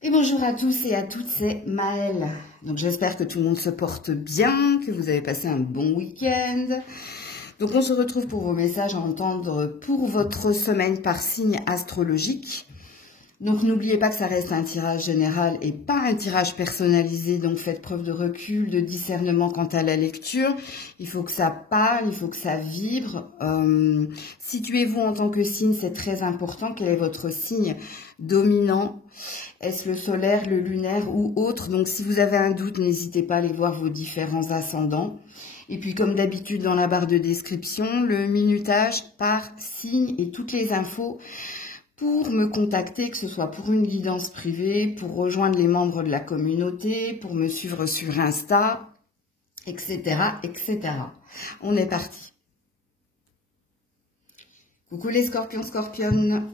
Et bonjour à tous et à toutes, c'est Maëlle. Donc j'espère que tout le monde se porte bien, que vous avez passé un bon week-end. Donc on se retrouve pour vos messages à entendre pour votre semaine par signe astrologique. Donc n'oubliez pas que ça reste un tirage général et pas un tirage personnalisé. Donc faites preuve de recul, de discernement quant à la lecture. Il faut que ça parle, il faut que ça vibre. Situez-vous en tant que signe, c'est très important. Quel est votre signe dominant? Est-ce le solaire, le lunaire ou autre? Donc si vous avez un doute, n'hésitez pas à aller voir vos différents ascendants. Et puis comme d'habitude dans la barre de description, le minutage par signe et toutes les infos pour me contacter, que ce soit pour une guidance privée, pour rejoindre les membres de la communauté, pour me suivre sur Insta, etc., etc. On est parti. Coucou les scorpions, scorpionnes,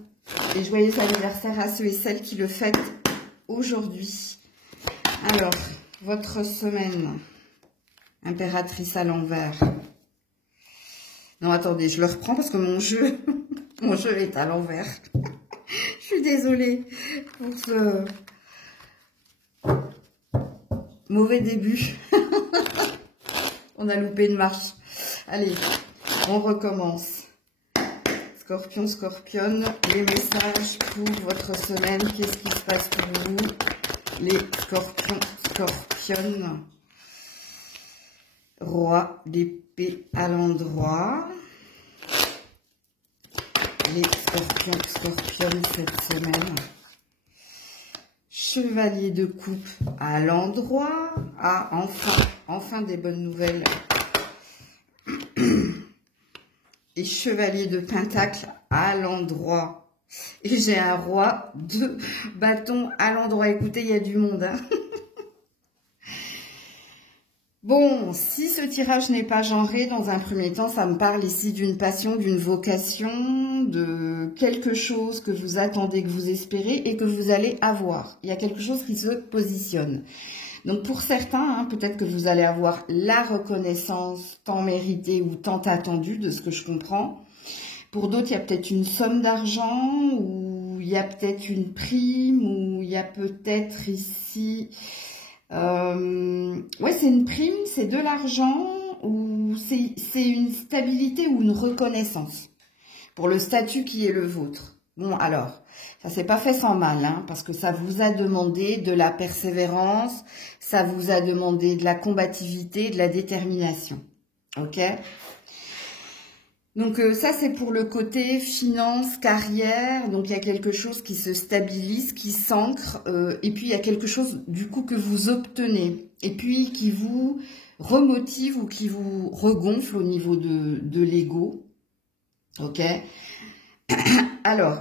et joyeux anniversaire à ceux et celles qui le fêtent aujourd'hui. Alors, votre semaine, impératrice à l'envers. Non, attendez, je le reprends parce que mon jeu est à l'envers. Je suis désolée pour ce mauvais début. On a loupé une marche. Allez, on recommence. Scorpion, scorpionne, les messages pour votre semaine. Qu'est-ce qui se passe pour vous, les scorpions, scorpionnes? Roi d'épée à l'endroit. Les scorpions, scorpionnes cette semaine. Chevalier de coupe à l'endroit. Ah, enfin des bonnes nouvelles. Et chevalier de pentacle à l'endroit. Et j'ai un roi de bâton à l'endroit. Écoutez, il y a du monde, hein. Bon, si ce tirage n'est pas genré, dans un premier temps, ça me parle ici d'une passion, d'une vocation, de quelque chose que vous attendez, que vous espérez et que vous allez avoir. Il y a quelque chose qui se positionne. Donc pour certains, hein, peut-être que vous allez avoir la reconnaissance tant méritée ou tant attendue, de ce que je comprends. Pour d'autres, il y a peut-être une somme d'argent, ou il y a peut-être une prime, ou il y a peut-être ici... ouais, c'est une prime, c'est de l'argent, ou c'est une stabilité ou une reconnaissance pour le statut qui est le vôtre. Bon, alors, ça s'est pas fait sans mal, hein, parce que ça vous a demandé de la persévérance, ça vous a demandé de la combativité, de la détermination. Ok? Donc ça, c'est pour le côté finance, carrière. Donc il y a quelque chose qui se stabilise, qui s'ancre. Et puis il y a quelque chose du coup que vous obtenez. Et puis qui vous remotive ou qui vous regonfle au niveau de l'ego. Ok. Alors,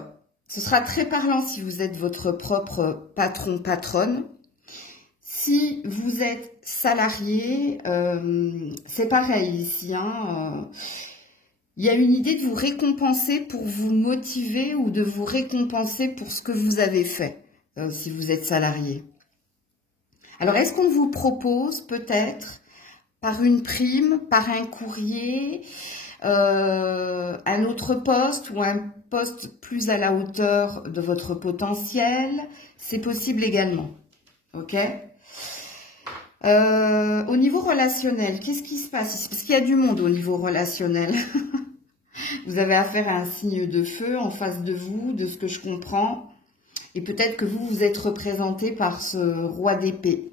ce sera très parlant si vous êtes votre propre patron, patronne. Si vous êtes salarié, c'est pareil ici, hein. Il y a une idée de vous récompenser pour vous motiver ou de vous récompenser pour ce que vous avez fait, si vous êtes salarié. Alors, est-ce qu'on vous propose peut-être par une prime, par un courrier, un autre poste ou un poste plus à la hauteur de votre potentiel? C'est possible également. Ok ? Au niveau relationnel, qu'est-ce qui se passe ici? Parce qu'il y a du monde au niveau relationnel. Vous avez affaire à un signe de feu en face de vous, de ce que je comprends. Et peut-être que vous êtes représenté par ce roi d'épée.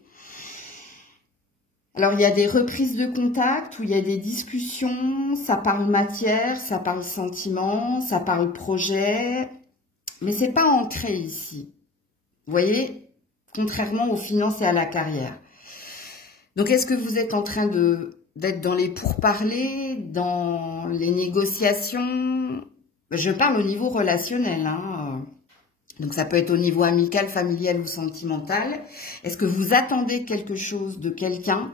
Alors, il y a des reprises de contact où il y a des discussions. Ça parle matière, ça parle sentiment, ça parle projet. Mais c'est pas ancré ici. Vous voyez, contrairement aux finances et à la carrière. Donc, est-ce que vous êtes en train d'être dans les pourparlers, dans les négociations? Je parle au niveau relationnel, hein. Donc, ça peut être au niveau amical, familial ou sentimental. Est-ce que vous attendez quelque chose de quelqu'un?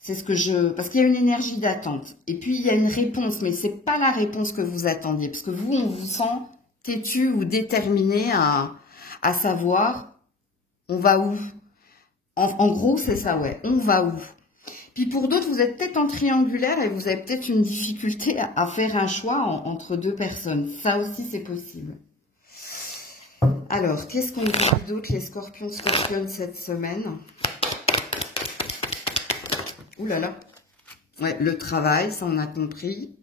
C'est ce que parce qu'il y a une énergie d'attente. Et puis, il y a une réponse, mais c'est pas la réponse que vous attendiez. Parce que vous, on vous sent têtu ou déterminé à savoir, on va où? En gros, c'est ça, ouais. On va où? Puis pour d'autres, vous êtes peut-être en triangulaire et vous avez peut-être une difficulté à faire un choix entre deux personnes. Ça aussi, c'est possible. Alors, qu'est-ce qu'on dit d'autre, les scorpions, scorpionnes, cette semaine? Ouh là là. Ouais, le travail, ça on a compris.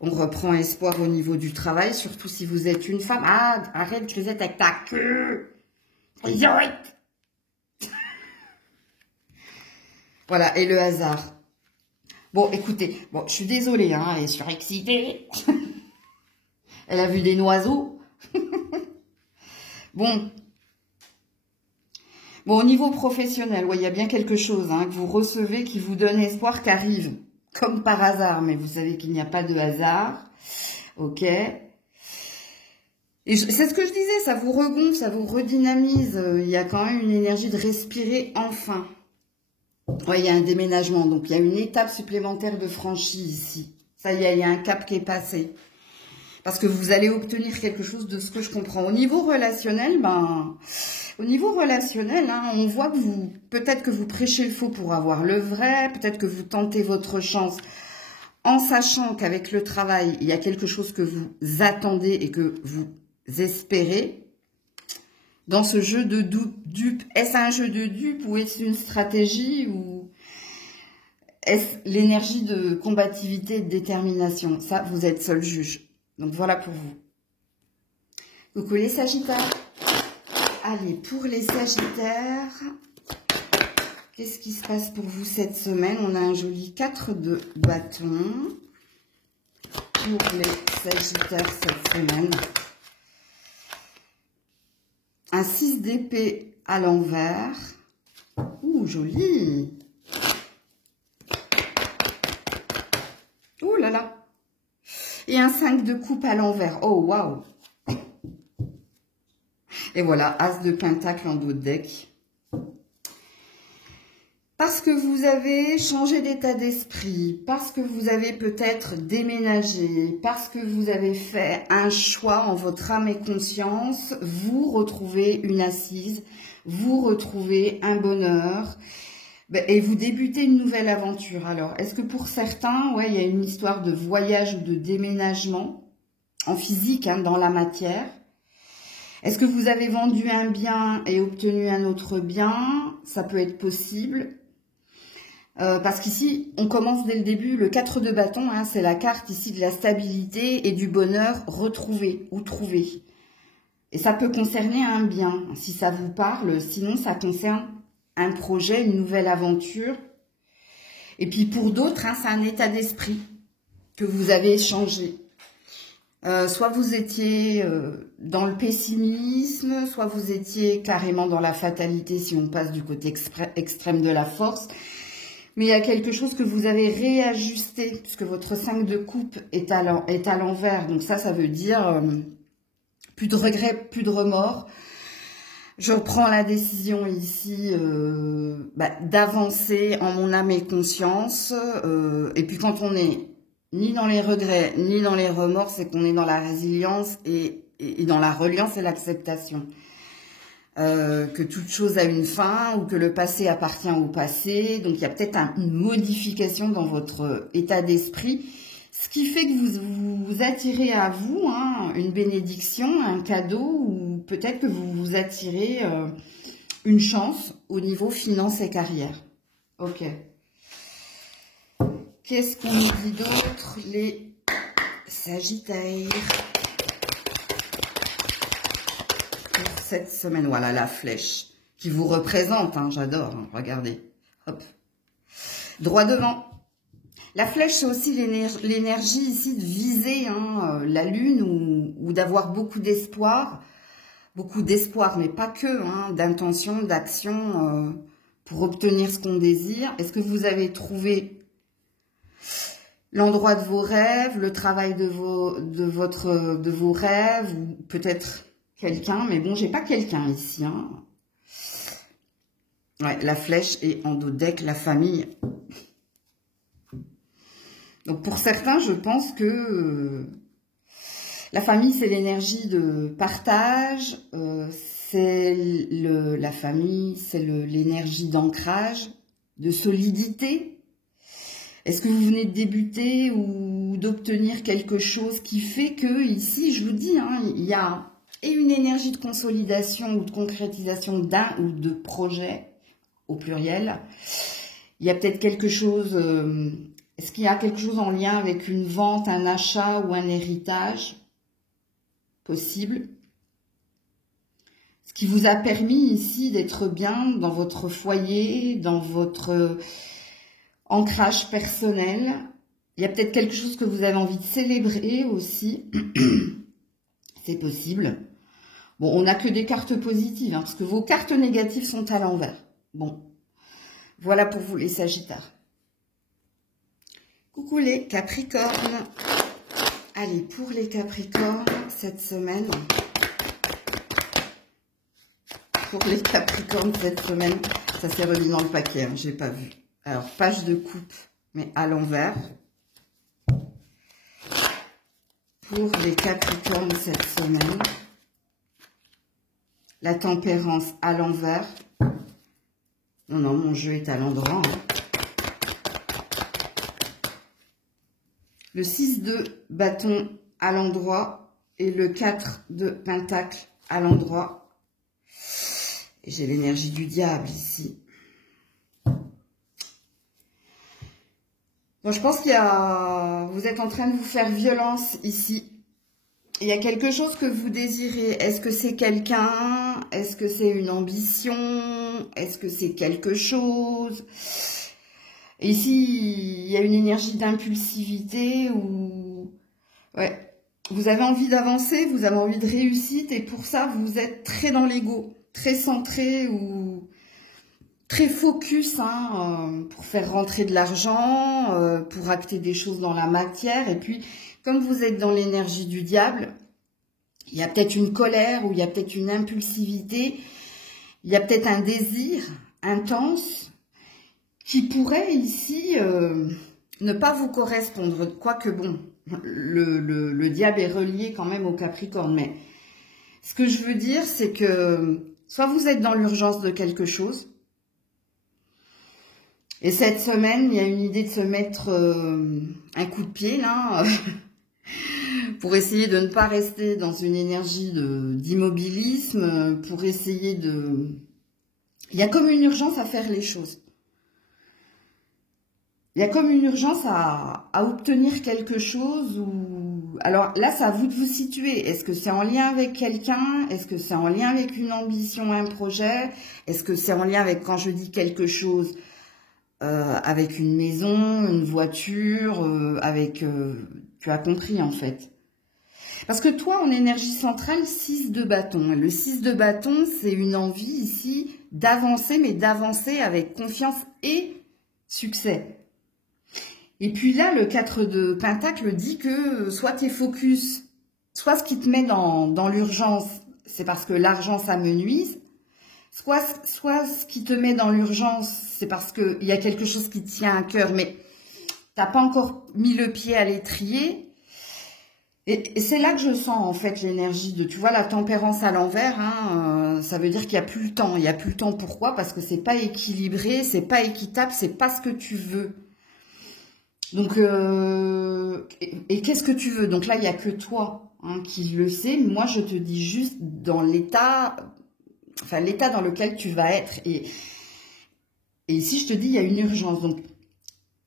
On reprend espoir au niveau du travail, surtout si vous êtes une femme. Ah, arrête, je faisais avec ta queue. Voilà, et le hasard. Bon, écoutez, bon, je suis désolée, hein, elle est surexcitée. Elle a vu des oiseaux. Bon, au niveau professionnel, ouais, il y a bien quelque chose hein, que vous recevez qui vous donne espoir qu'arrive, comme par hasard, mais vous savez qu'il n'y a pas de hasard, ok. Et c'est ce que je disais, ça vous regonfle, ça vous redynamise, il y a quand même une énergie de respirer enfin. Ouais, il y a un déménagement, donc il y a une étape supplémentaire de franchie ici. Ça y est, il y a un cap qui est passé. Parce que vous allez obtenir quelque chose de ce que je comprends. Au niveau relationnel, hein, on voit que peut-être que vous prêchez le faux pour avoir le vrai, peut-être que vous tentez votre chance en sachant qu'avec le travail, il y a quelque chose que vous attendez et que vous espérez. Dans ce jeu de dupe, est-ce un jeu de dupe ou est-ce une stratégie ou est-ce l'énergie de combativité et de détermination? Ça, vous êtes seul juge. Donc voilà pour vous. Coucou les Sagittaires. Allez, pour les Sagittaires, qu'est-ce qui se passe pour vous cette semaine? On a un joli 4 de bâton pour les Sagittaires cette semaine. Un 6 d'épée à l'envers. Ouh, joli. Ouh là là. Et un 5 de coupe à l'envers. Oh, waouh. Et voilà, As de pentacle en dos de deck. Parce que vous avez changé d'état d'esprit, parce que vous avez peut-être déménagé, parce que vous avez fait un choix en votre âme et conscience, vous retrouvez une assise, vous retrouvez un bonheur et vous débutez une nouvelle aventure. Alors, est-ce que pour certains, ouais, il y a une histoire de voyage ou de déménagement en physique, hein, dans la matière? Est-ce que vous avez vendu un bien et obtenu un autre bien? Ça peut être possible. Parce qu'ici, on commence dès le début, le 4 de bâton, hein, c'est la carte ici de la stabilité et du bonheur retrouvé ou trouvé. Et ça peut concerner un bien, si ça vous parle, sinon ça concerne un projet, une nouvelle aventure. Et puis pour d'autres, hein, c'est un état d'esprit que vous avez changé. Soit vous étiez dans le pessimisme, soit vous étiez carrément dans la fatalité si on passe du côté extrême de la force. Mais il y a quelque chose que vous avez réajusté, puisque votre 5 de coupe est à l'envers. Donc ça veut dire plus de regrets, plus de remords. Je prends la décision ici d'avancer en mon âme et conscience. Et puis quand on est ni dans les regrets, ni dans les remords, c'est qu'on est dans la résilience et dans la reliance et l'acceptation. Que toute chose a une fin ou que le passé appartient au passé. Donc, il y a peut-être une modification dans votre état d'esprit, ce qui fait que vous attirez à vous hein, une bénédiction, un cadeau, ou peut-être que vous vous attirez une chance au niveau finance et carrière. Ok. Qu'est-ce qu'on nous dit d'autre, les Sagittaires? Cette semaine, voilà la flèche qui vous représente, hein, j'adore, hein, regardez, hop, droit devant. La flèche, c'est aussi l'énergie ici de viser hein, la lune ou d'avoir beaucoup d'espoir, mais pas que, hein, d'intention, d'action pour obtenir ce qu'on désire. Est-ce que vous avez trouvé l'endroit de vos rêves, le travail de vos rêves, ou peut-être quelqu'un, mais bon, j'ai pas quelqu'un ici. Hein. Ouais, la flèche est en dos de deck, la famille. Donc pour certains, je pense que la famille, c'est l'énergie de partage, la famille, c'est l'énergie d'ancrage, de solidité. Est-ce que vous venez de débuter ou d'obtenir quelque chose qui fait que ici, je vous dis, hein, il y a et une énergie de consolidation ou de concrétisation d'un ou de projets, au pluriel. Il y a peut-être quelque chose, est-ce qu'il y a quelque chose en lien avec une vente, un achat ou un héritage possible? Ce qui vous a permis ici d'être bien dans votre foyer, dans votre ancrage personnel. Il y a peut-être quelque chose que vous avez envie de célébrer aussi. C'est possible. Bon, on n'a que des cartes positives, hein, parce que vos cartes négatives sont à l'envers. Bon, voilà pour vous les Sagittaires. Coucou les Capricornes. Allez, pour les Capricornes, cette semaine... Pour les Capricornes, cette semaine, ça s'est remis dans le paquet, hein, j'ai pas vu. Alors, page de coupe, mais à l'envers. Pour les Capricornes, cette semaine... La tempérance à l'envers. Non, non, mon jeu est à l'endroit. Hein. Le 6 de bâton à l'endroit et le 4 de pentacle à l'endroit. Et j'ai l'énergie du diable ici. Bon, je pense qu'il y a... Vous êtes en train de vous faire violence ici. Il y a quelque chose que vous désirez. Est-ce que c'est quelqu'un? Est-ce que c'est une ambition? Est-ce que c'est quelque chose? Et ici, il y a une énergie d'impulsivité où... Ouais, vous avez envie d'avancer, vous avez envie de réussite et pour ça, vous êtes très dans l'ego, très centré ou très focus hein, pour faire rentrer de l'argent, pour acter des choses dans la matière. Et puis, comme vous êtes dans l'énergie du diable, il y a peut-être une colère ou il y a peut-être une impulsivité, il y a peut-être un désir intense qui pourrait ici ne pas vous correspondre. Quoique bon, le diable est relié quand même au Capricorne. Mais ce que je veux dire, c'est que soit vous êtes dans l'urgence de quelque chose, et cette semaine, il y a une idée de se mettre un coup de pied là, pour essayer de ne pas rester dans une énergie d'immobilisme, pour essayer de... Il y a comme une urgence à faire les choses. Il y a comme une urgence à obtenir quelque chose. Ou... Alors là, c'est à vous de vous situer. Est-ce que c'est en lien avec quelqu'un? Est-ce que c'est en lien avec une ambition, un projet? Est-ce que c'est en lien avec, quand je dis quelque chose, avec une maison, une voiture, avec... tu as compris en fait. Parce que toi, en énergie centrale, 6 de bâton. Le 6 de bâton, c'est une envie ici d'avancer, mais d'avancer avec confiance et succès. Et puis là, le 4 de pentacle dit que soit tu es focus, soit ce qui te met dans l'urgence, c'est parce que l'argent, ça me nuise. Soit ce qui te met dans l'urgence, c'est parce qu'il y a quelque chose qui te tient à cœur, mais tu n'as pas encore mis le pied à l'étrier. Et c'est là que je sens en fait l'énergie de, tu vois, la tempérance à l'envers, hein, ça veut dire qu'il n'y a plus le temps. Il n'y a plus le temps, pourquoi? Parce que c'est pas équilibré, c'est pas équitable, c'est pas ce que tu veux. Donc, et qu'est-ce que tu veux? Donc là, il n'y a que toi hein, qui le sais. Moi, je te dis juste dans l'état, enfin l'état dans lequel tu vas être. Et ici, je te dis, il y a une urgence. Donc,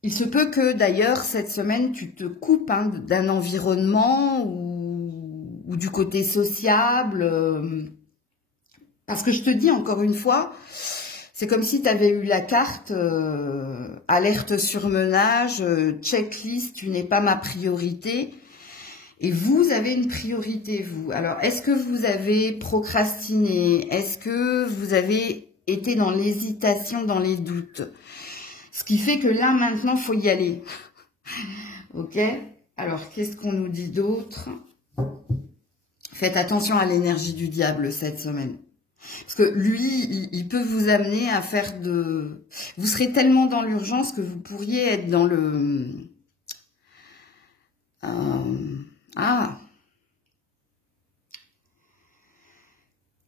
il se peut que d'ailleurs, cette semaine, tu te coupes hein, d'un environnement ou du côté sociable. Parce que je te dis encore une fois, c'est comme si tu avais eu la carte alerte surmenage, checklist, tu n'es pas ma priorité. Et vous avez une priorité, vous. Alors, est-ce que vous avez procrastiné? Est-ce que vous avez été dans l'hésitation, dans les doutes? Ce qui fait que là, maintenant, il faut y aller. Ok? Alors, qu'est-ce qu'on nous dit d'autre? Faites attention à l'énergie du diable cette semaine. Parce que lui, il peut vous amener à faire de... Vous serez tellement dans l'urgence que vous pourriez être dans le...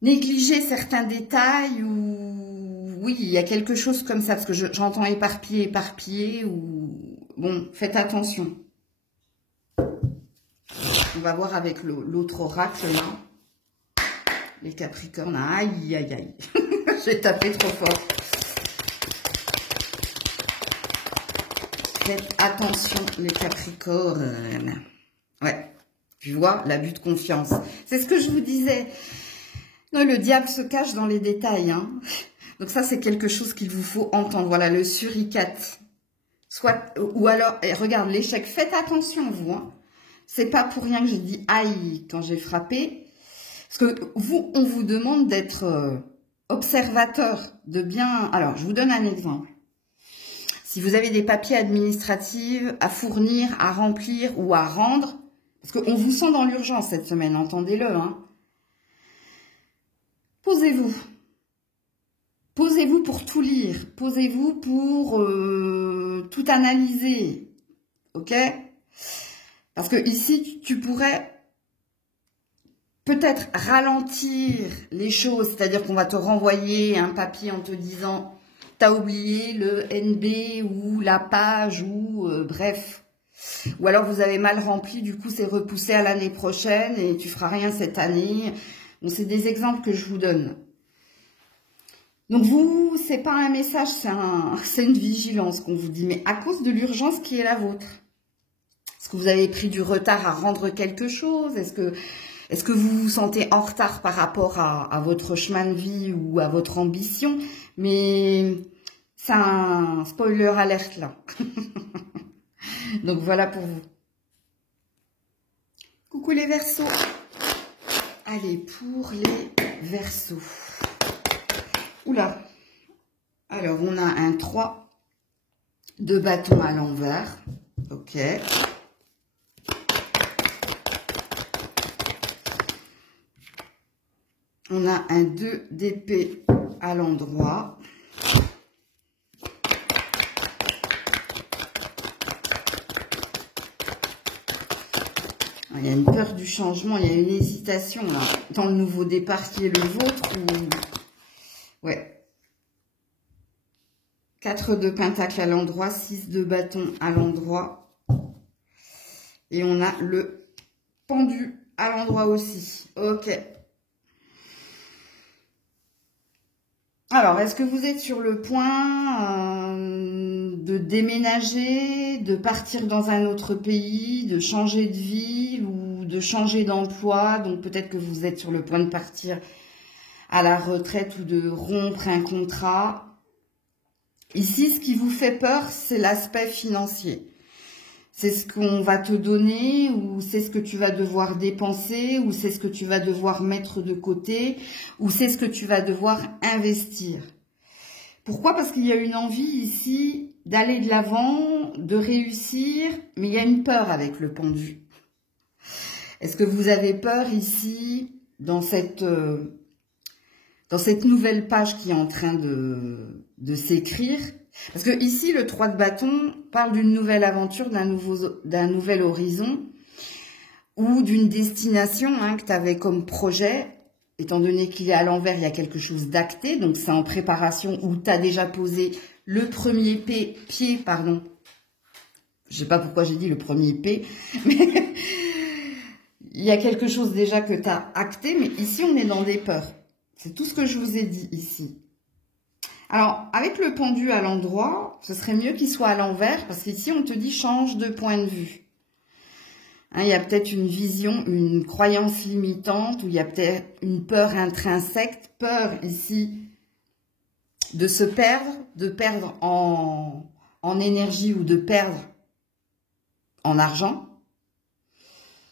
Négliger certains détails ou... Oui, il y a quelque chose comme ça, parce que j'entends éparpiller, ou... Bon, faites attention. On va voir avec l'autre oracle, là. les Capricornes. Aïe, aïe, aïe. J'ai tapé trop fort. Faites attention, les Capricornes. Ouais, tu vois, l'abus de confiance. C'est ce que je vous disais. Non, le diable se cache dans les détails. Hein. Donc ça, c'est quelque chose qu'il vous faut entendre. Voilà, le suricate. Soit, ou alors, regarde, l'échec. Faites attention, vous. Hein. C'est pas pour rien que j'ai dit aïe quand j'ai frappé. Parce que vous, on vous demande d'être observateur, de bien... Alors, je vous donne un exemple. Si vous avez des papiers administratifs à fournir, à remplir ou à rendre, parce qu'on vous sent dans l'urgence cette semaine, entendez-le. Hein. Posez-vous. Posez-vous pour tout lire. Posez-vous pour tout analyser. Ok? Parce que ici, tu pourrais peut-être ralentir les choses. C'est-à-dire qu'on va te renvoyer un papier en te disant... T'as oublié le NB ou la page ou bref. Ou alors vous avez mal rempli, du coup c'est repoussé à l'année prochaine et tu feras rien cette année. Donc c'est des exemples que je vous donne. Donc vous, c'est pas un message, c'est une vigilance qu'on vous dit, mais à cause de l'urgence qui est la vôtre. Est-ce que vous avez pris du retard à rendre quelque chose? Est-ce que vous vous sentez en retard par rapport à votre chemin de vie ou à votre ambition? Mais c'est un spoiler alerte là. Donc voilà pour vous. Coucou les Verseaux. Allez, pour les Verseaux. Oula. Alors, on a un 3 de bâton à l'envers. Ok. On a un 2 d'épée à l'endroit. Il y a une peur du changement, il y a une hésitation là, dans le nouveau départ qui est le vôtre. Ou... Ouais. 4 de pentacle à l'endroit, 6 de bâton à l'endroit. Et on a le pendu à l'endroit aussi. Ok. Alors, est-ce que vous êtes sur le point de déménager, de partir dans un autre pays, de changer de ville ou de changer d'emploi? Donc, peut-être que vous êtes sur le point de partir à la retraite ou de rompre un contrat. Ici, ce qui vous fait peur, c'est l'aspect financier. C'est ce qu'on va te donner ou c'est ce que tu vas devoir dépenser ou c'est ce que tu vas devoir mettre de côté ou c'est ce que tu vas devoir investir. Pourquoi? Parce qu'il y a une envie ici d'aller de l'avant, de réussir, mais il y a une peur avec le pendu. Est-ce que vous avez peur ici dans cette nouvelle page qui est en train de s'écrire? Parce que ici, le 3 de bâton parle d'une nouvelle aventure, d'un nouvel horizon ou d'une destination que tu avais comme projet. Étant donné qu'il est à l'envers, il y a quelque chose d'acté, donc c'est en préparation où tu as déjà posé le premier pied, pardon. Je sais pas pourquoi j'ai dit le premier P, mais il y a quelque chose déjà que tu as acté, mais ici on est dans des peurs. C'est tout ce que je vous ai dit ici. Alors, avec le pendu à l'endroit, ce serait mieux qu'il soit à l'envers, parce qu'ici, on te dit change de point de vue. Il y a peut-être une vision, une croyance limitante, ou il y a peut-être une peur intrinsèque, peur ici de se perdre en énergie ou de perdre en argent.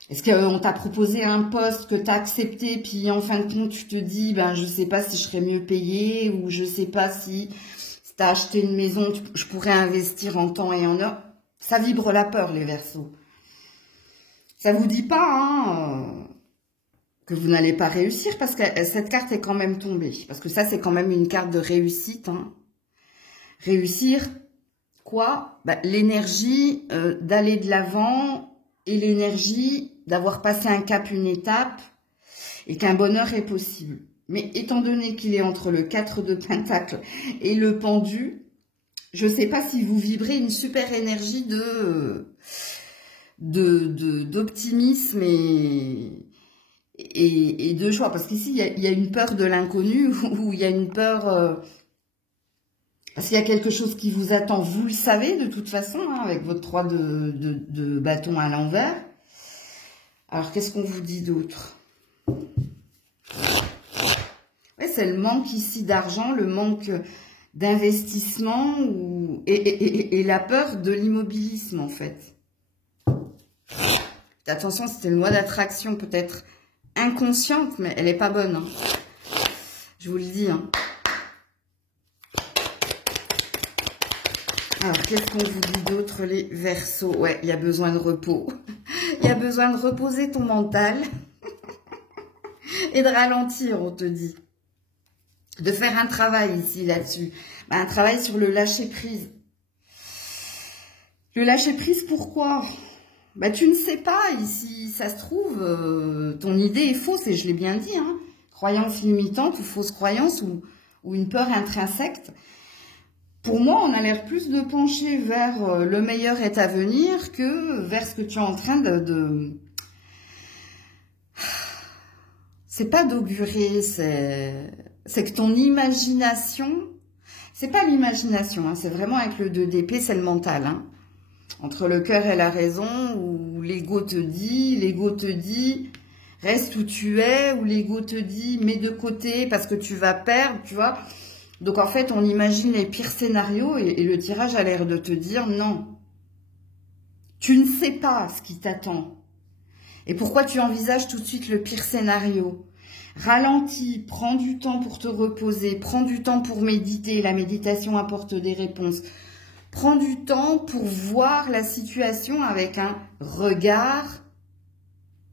Est-ce qu'on t'a proposé un poste que tu as accepté, puis en fin de compte, tu te dis, ben, je sais pas si je serais mieux payé, ou je sais pas si tu as acheté une maison, je pourrais investir en temps et en heure. Ça vibre la peur, les Verseaux. Ça vous dit pas que vous n'allez pas réussir, parce que cette carte est quand même tombée. Parce que ça, c'est quand même une carte de réussite. Réussir, quoi? Ben, l'énergie d'aller de l'avant et l'énergie d'avoir passé un cap, une étape, et qu'un bonheur est possible. Mais étant donné qu'il est entre le 4 de pentacle et le pendu, je ne sais pas si vous vibrez une super énergie d'optimisme et de joie. Parce qu'ici, il y a une peur de l'inconnu, ou il y a une peur... parce qu'il y a quelque chose qui vous attend. Vous le savez de toute façon, hein, avec votre 3 de bâton à l'envers. Alors, qu'est-ce qu'on vous dit d'autre? Ouais, c'est le manque ici d'argent, le manque d'investissement et la peur de l'immobilisme, en fait. Attention, c'était une loi d'attraction peut-être inconsciente, mais elle n'est pas bonne. Hein. Je vous le dis. Hein. Alors, qu'est-ce qu'on vous dit d'autre, les Verseaux? Ouais, il y a besoin de repos. Il y a besoin de reposer ton mental et de ralentir, on te dit. De faire un travail ici, là-dessus. Ben, un travail sur le lâcher-prise. Le lâcher-prise, pourquoi? Ben, tu ne sais pas, ici, ça se trouve, ton idée est fausse, et je l'ai bien dit, hein. Croyance limitante ou fausse croyance ou une peur intrinsèque. Pour moi, on a l'air plus de pencher vers le meilleur est à venir que vers ce que tu es en train de... C'est pas d'augurer, c'est que ton imagination... C'est pas l'imagination, hein, c'est vraiment avec le 2 d'épée, c'est le mental. Hein. Entre le cœur et la raison, où l'ego te dit, reste où tu es, où l'ego te dit, mets de côté parce que tu vas perdre, tu vois. Donc en fait, on imagine les pires scénarios et le tirage a l'air de te dire non. Tu ne sais pas ce qui t'attend. Et pourquoi tu envisages tout de suite le pire scénario? Ralentis, prends du temps pour te reposer, prends du temps pour méditer, la méditation apporte des réponses. Prends du temps pour voir la situation avec un regard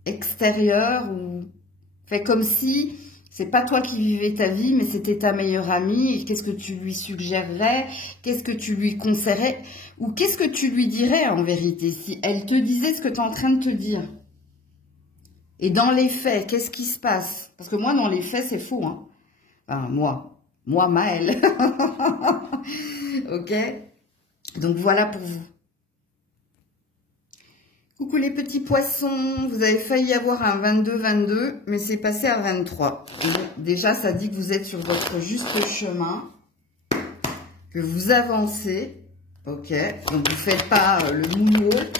extérieur ou fait comme si c'est pas toi qui vivais ta vie, mais c'était ta meilleure amie. Et qu'est-ce que tu lui suggérerais? Qu'est-ce que tu lui conseillerais? Ou qu'est-ce que tu lui dirais en vérité si elle te disait ce que tu es en train de te dire? Et dans les faits, qu'est-ce qui se passe? Parce que moi, dans les faits, c'est faux. Hein. Enfin, moi, Maëlle. Ok? Donc voilà pour vous. Coucou les petits poissons, vous avez failli avoir un 22-22, mais c'est passé à 23. Donc, déjà, ça dit que vous êtes sur votre juste chemin, que vous avancez. Ok, donc vous ne faites pas le moonwalk.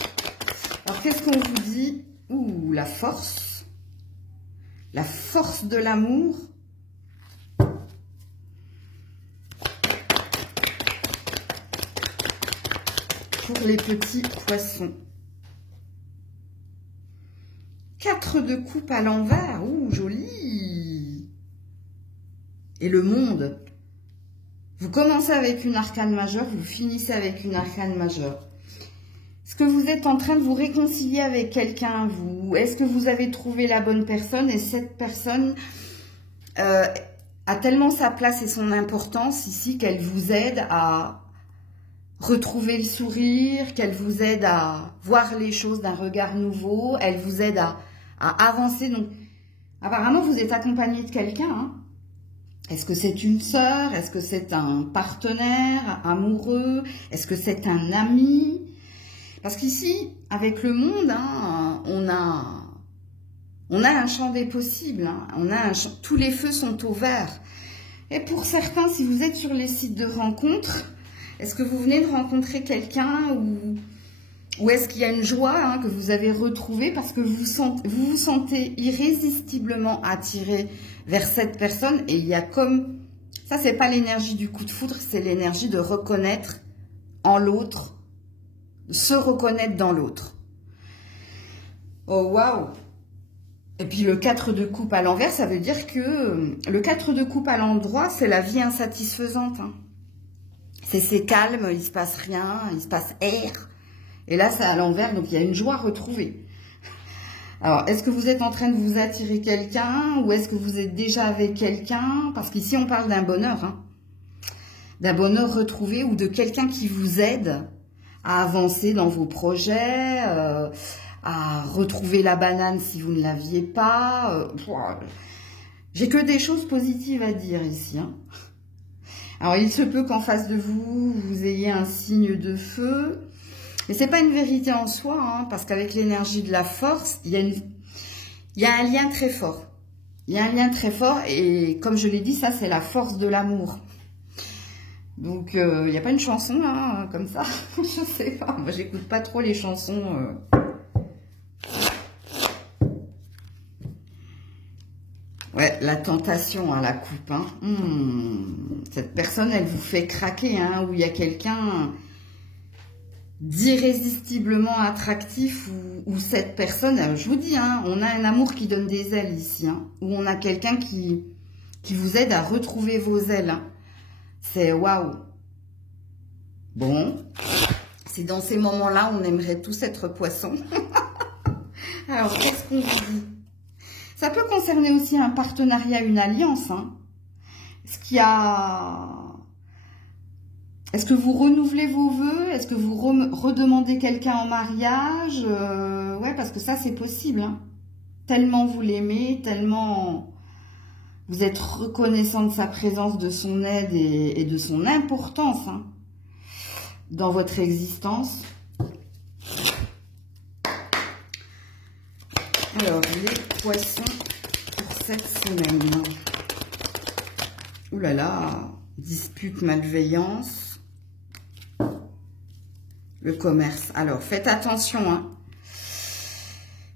Alors, qu'est-ce qu'on vous dit? Ouh, la force de l'amour. Pour les petits poissons. 4 de coupe à l'envers. Ouh, joli. Et le monde. Vous commencez avec une arcane majeure, vous finissez avec une arcane majeure. Est-ce que vous êtes en train de vous réconcilier avec quelqu'un, vous? Est-ce que vous avez trouvé la bonne personne et cette personne a tellement sa place et son importance ici qu'elle vous aide à retrouver le sourire, qu'elle vous aide à voir les choses d'un regard nouveau, elle vous aide à avancer. Donc, apparemment, vous êtes accompagné de quelqu'un. Hein. Est-ce que c'est une sœur? Est-ce que c'est un partenaire amoureux? Est-ce que c'est un ami? Parce qu'ici, avec le monde, hein, on a un champ des possibles. Hein. Tous les feux sont au vert. Et pour certains, si vous êtes sur les sites de rencontres, est-ce que vous venez de rencontrer quelqu'un ou est-ce qu'il y a une joie hein, que vous avez retrouvée parce que vous vous sentez irrésistiblement attiré vers cette personne et il y a comme... Ça, c'est pas l'énergie du coup de foudre, c'est l'énergie de reconnaître en l'autre, se reconnaître dans l'autre. Oh, waouh! Et puis le 4 de coupe à l'envers, ça veut dire que le 4 de coupe à l'endroit, c'est la vie insatisfaisante. Hein. C'est calme, il se passe rien, il se passe air. Et là, c'est à l'envers, donc il y a une joie retrouvée. Alors, est-ce que vous êtes en train de vous attirer quelqu'un ou est-ce que vous êtes déjà avec quelqu'un? Parce qu'ici, on parle d'un bonheur. Hein. D'un bonheur retrouvé ou de quelqu'un qui vous aide à avancer dans vos projets, à retrouver la banane si vous ne l'aviez pas. J'ai que des choses positives à dire ici. Hein. Alors, il se peut qu'en face de vous, vous ayez un signe de feu. Mais c'est pas une vérité en soi, hein, parce qu'avec l'énergie de la force, il Il y a un lien très fort. Il y a un lien très fort et comme je l'ai dit, ça c'est la force de l'amour. Donc il n'y a pas une chanson hein, comme ça, je sais pas. Moi j'écoute pas trop les chansons. Ouais, la tentation à la coupe. Hein. Cette personne, elle vous fait craquer. Hein, où il y a quelqu'un d'irrésistiblement attractif ou cette personne, je vous dis, hein, on a un amour qui donne des ailes ici. Hein, où on a quelqu'un qui vous aide à retrouver vos ailes. Hein. C'est waouh. Bon, c'est dans ces moments-là, on aimerait tous être poissons. Alors, qu'est-ce qu'on vous dit? Ça peut concerner aussi un partenariat, une alliance. Hein. Est-ce que vous renouvelez vos vœux? Est-ce que vous redemandez quelqu'un en mariage? Ouais, parce que ça, c'est possible. Hein. Tellement vous l'aimez, tellement vous êtes reconnaissant de sa présence, de son aide et de son importance hein, dans votre existence. Alors, les poissons pour cette semaine. Ouh là là, dispute, malveillance. Le commerce. Alors, faites attention. Hein.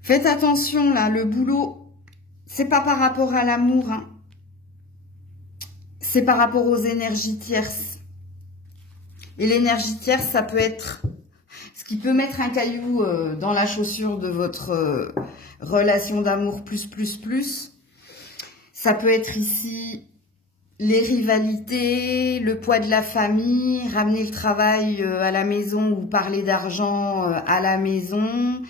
Faites attention, là, le boulot, c'est pas par rapport à l'amour. Hein. C'est par rapport aux énergies tierces. Et l'énergie tierce, ça peut être ce qui peut mettre un caillou dans la chaussure de votre relation d'amour plus. Ça peut être ici les rivalités, le poids de la famille, ramener le travail à la maison ou parler d'argent à la maison.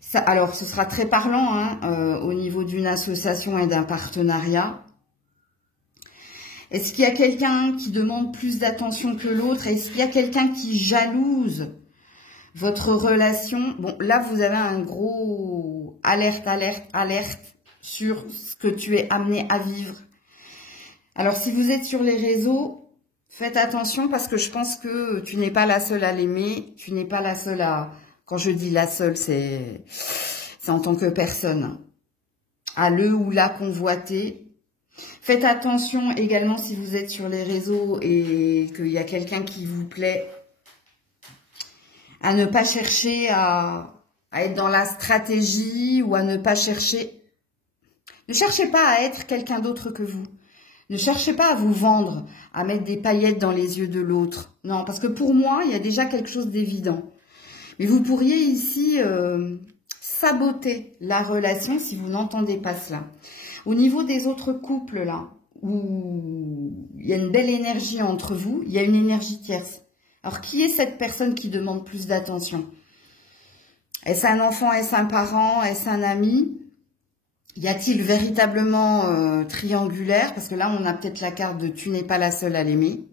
Ça, alors, ce sera très parlant hein, au niveau d'une association et d'un partenariat. Est-ce qu'il y a quelqu'un qui demande plus d'attention que l'autre? Est-ce qu'il y a quelqu'un qui jalouse votre relation? Bon, là, vous avez un gros alerte sur ce que tu es amené à vivre. Alors, si vous êtes sur les réseaux, faites attention parce que je pense que tu n'es pas la seule à l'aimer. Tu n'es pas la seule à... Quand je dis la seule, c'est en tant que personne. À le ou la convoiter. Faites attention également si vous êtes sur les réseaux et qu'il y a quelqu'un qui vous plaît, à ne pas chercher à être dans la stratégie ou à ne pas chercher... Ne cherchez pas à être quelqu'un d'autre que vous. Ne cherchez pas à vous vendre, à mettre des paillettes dans les yeux de l'autre. Non, parce que pour moi, il y a déjà quelque chose d'évident. Mais vous pourriez ici saboter la relation si vous n'entendez pas cela. Au niveau des autres couples, là, où il y a une belle énergie entre vous, il y a une énergie tierce. Alors, qui est cette personne qui demande plus d'attention? Est-ce un enfant? Est-ce un parent? Est-ce un ami? Y a-t-il véritablement triangulaire? Parce que là, on a peut-être la carte de « tu n'es pas la seule à l'aimer ».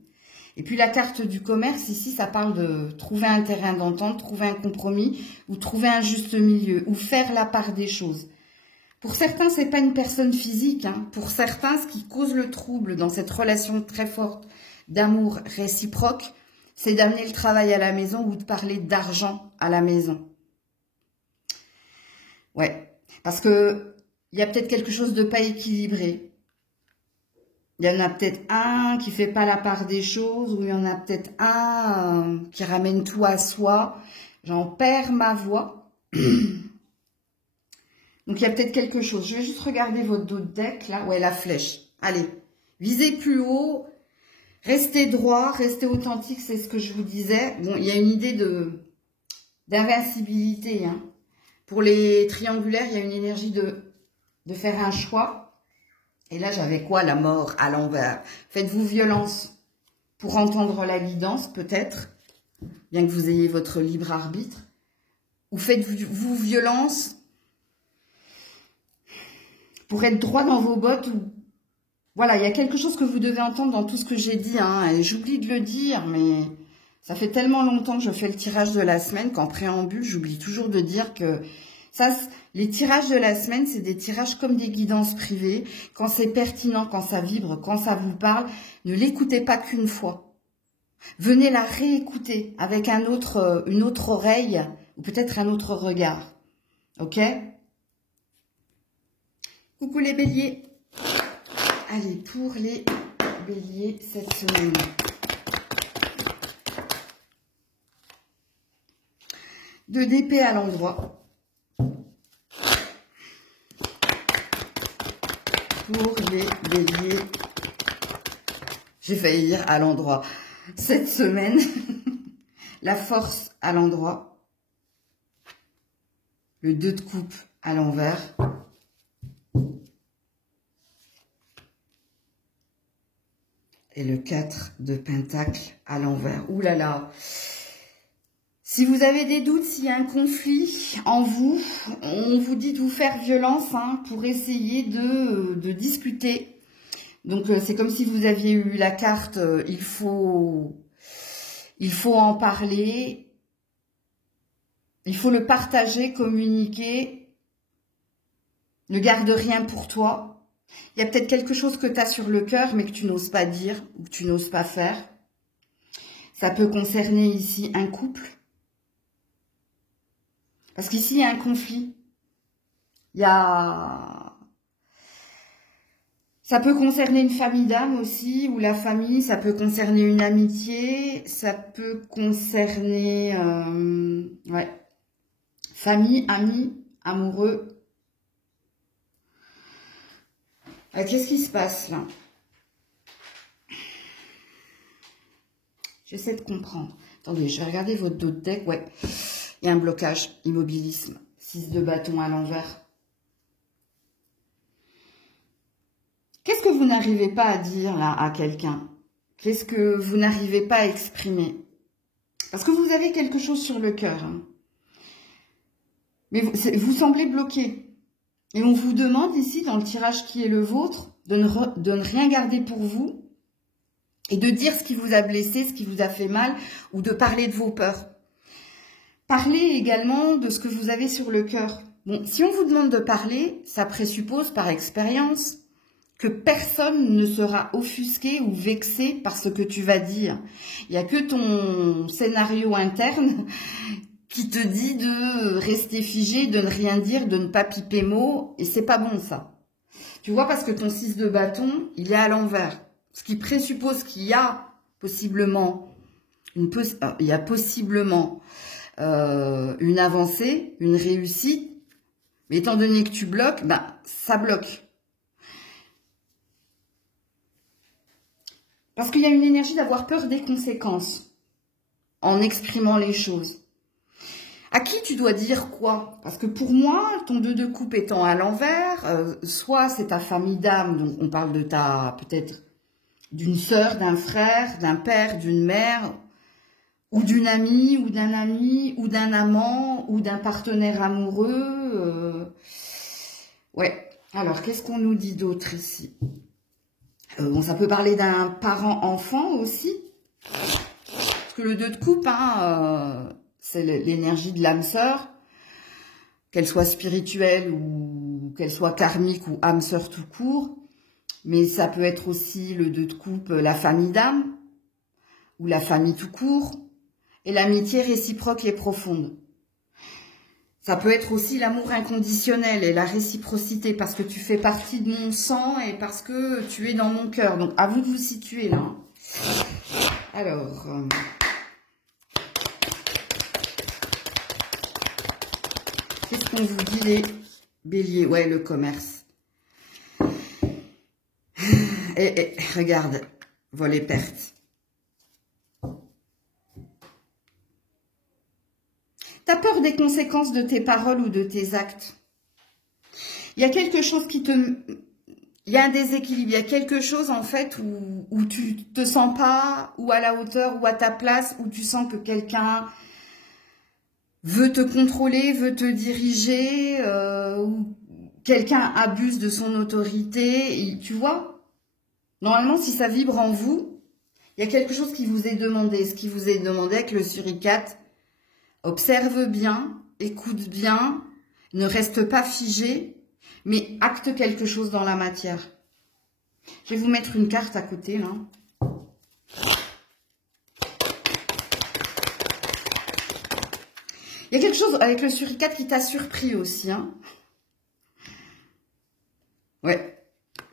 Et puis la carte du commerce, ici, ça parle de trouver un terrain d'entente, trouver un compromis, ou trouver un juste milieu, ou faire la part des choses. Pour certains, c'est pas une personne physique. Hein. Pour certains, ce qui cause le trouble dans cette relation très forte d'amour réciproque, c'est d'amener le travail à la maison ou de parler d'argent à la maison. Ouais, parce que il y a peut-être quelque chose de pas équilibré. Il y en a peut-être un qui fait pas la part des choses, ou il y en a peut-être un qui ramène tout à soi. J'en perds ma voix. Donc, il y a peut-être quelque chose. Je vais juste regarder votre dos de deck, là. Ouais, la flèche. Allez, visez plus haut. Restez droit, restez authentique, c'est ce que je vous disais. Bon, il y a une idée d'invincibilité. Hein. Pour les triangulaires, il y a une énergie de faire un choix. Et là, j'avais quoi? La mort à l'envers. Faites-vous violence pour entendre la guidance, peut-être, bien que vous ayez votre libre arbitre. Ou faites-vous violence pour être droit dans vos bottes. Ou... Voilà, il y a quelque chose que vous devez entendre dans tout ce que j'ai dit. Hein, et j'oublie de le dire, mais ça fait tellement longtemps que je fais le tirage de la semaine qu'en préambule, j'oublie toujours de dire que ça, les tirages de la semaine, c'est des tirages comme des guidances privées. Quand c'est pertinent, quand ça vibre, quand ça vous parle, ne l'écoutez pas qu'une fois. Venez la réécouter avec une autre oreille ou peut-être un autre regard. Ok ? Coucou les béliers. Allez, pour les béliers cette semaine. Deux d'épée à l'endroit. Pour les béliers. J'ai failli dire à l'endroit. Cette semaine, la force à l'endroit. Le 2 de coupe à l'envers. Et le 4 de pentacle à l'envers. Ouh là là. Si vous avez des doutes, s'il y a un conflit en vous, on vous dit de vous faire violence pour essayer de discuter. Donc c'est comme si vous aviez eu la carte, il faut en parler, il faut le partager, communiquer, ne garde rien pour toi. Il y a peut-être quelque chose que tu as sur le cœur, mais que tu n'oses pas dire ou que tu n'oses pas faire. Ça peut concerner ici un couple. Parce qu'ici, il y a un conflit. Ça peut concerner une famille d'âme aussi, ou la famille. Ça peut concerner une amitié. Ça peut concerner... famille, amis, amoureux. Qu'est-ce qui se passe là? J'essaie de comprendre. Attendez, je vais regarder votre dos de deck. Ouais, il y a un blocage, immobilisme. 6 de bâton à l'envers. Qu'est-ce que vous n'arrivez pas à dire là à quelqu'un? Qu'est-ce que vous n'arrivez pas à exprimer? Parce que vous avez quelque chose sur le cœur. Mais vous semblez bloqué. Et on vous demande ici, dans le tirage qui est le vôtre, de ne rien garder pour vous et de dire ce qui vous a blessé, ce qui vous a fait mal, ou de parler de vos peurs. Parlez également de ce que vous avez sur le cœur. Bon, si on vous demande de parler, ça présuppose par expérience que personne ne sera offusqué ou vexé par ce que tu vas dire. Il n'y a que ton scénario interne qui te dit de rester figé, de ne rien dire, de ne pas piper mot, et c'est pas bon ça. Tu vois, parce que ton 6 de bâton, il est à l'envers. Ce qui présuppose qu'il y a possiblement une avancée, une réussite, mais étant donné que tu bloques, ça bloque. Parce qu'il y a une énergie d'avoir peur des conséquences en exprimant les choses. À qui tu dois dire quoi? Parce que pour moi, ton 2 de coupe étant à l'envers, soit c'est ta famille d'âme, donc on parle de peut-être d'une sœur, d'un frère, d'un père, d'une mère, ou d'une amie, ou d'un ami, ou d'un amant, ou d'un partenaire amoureux. Ouais, alors qu'est-ce qu'on nous dit d'autre ici? Bon, ça peut parler d'un parent-enfant aussi. Parce que le 2 de coupe, c'est l'énergie de l'âme sœur, qu'elle soit spirituelle ou qu'elle soit karmique ou âme sœur tout court. Mais ça peut être aussi le 2 de coupe, la famille d'âme ou la famille tout court. Et l'amitié réciproque et profonde. Ça peut être aussi l'amour inconditionnel et la réciprocité parce que tu fais partie de mon sang et parce que tu es dans mon cœur. Donc, à vous de vous situer là. Alors... qu'est-ce qu'on vous dit les béliers? Ouais, le commerce. Et regarde, vol et perte. T'as peur des conséquences de tes paroles ou de tes actes. Il y a quelque chose il y a un déséquilibre. Il y a quelque chose en fait où tu te sens pas ou à la hauteur ou à ta place, où tu sens que quelqu'un veut te contrôler, veut te diriger, ou quelqu'un abuse de son autorité. Et, tu vois, normalement, si ça vibre en vous, il y a quelque chose qui vous est demandé. Ce qui vous est demandé avec le suricate, observe bien, écoute bien, ne reste pas figé, mais acte quelque chose dans la matière. Je vais vous mettre une carte à côté, là. Il y a quelque chose avec le suricate qui t'a surpris aussi,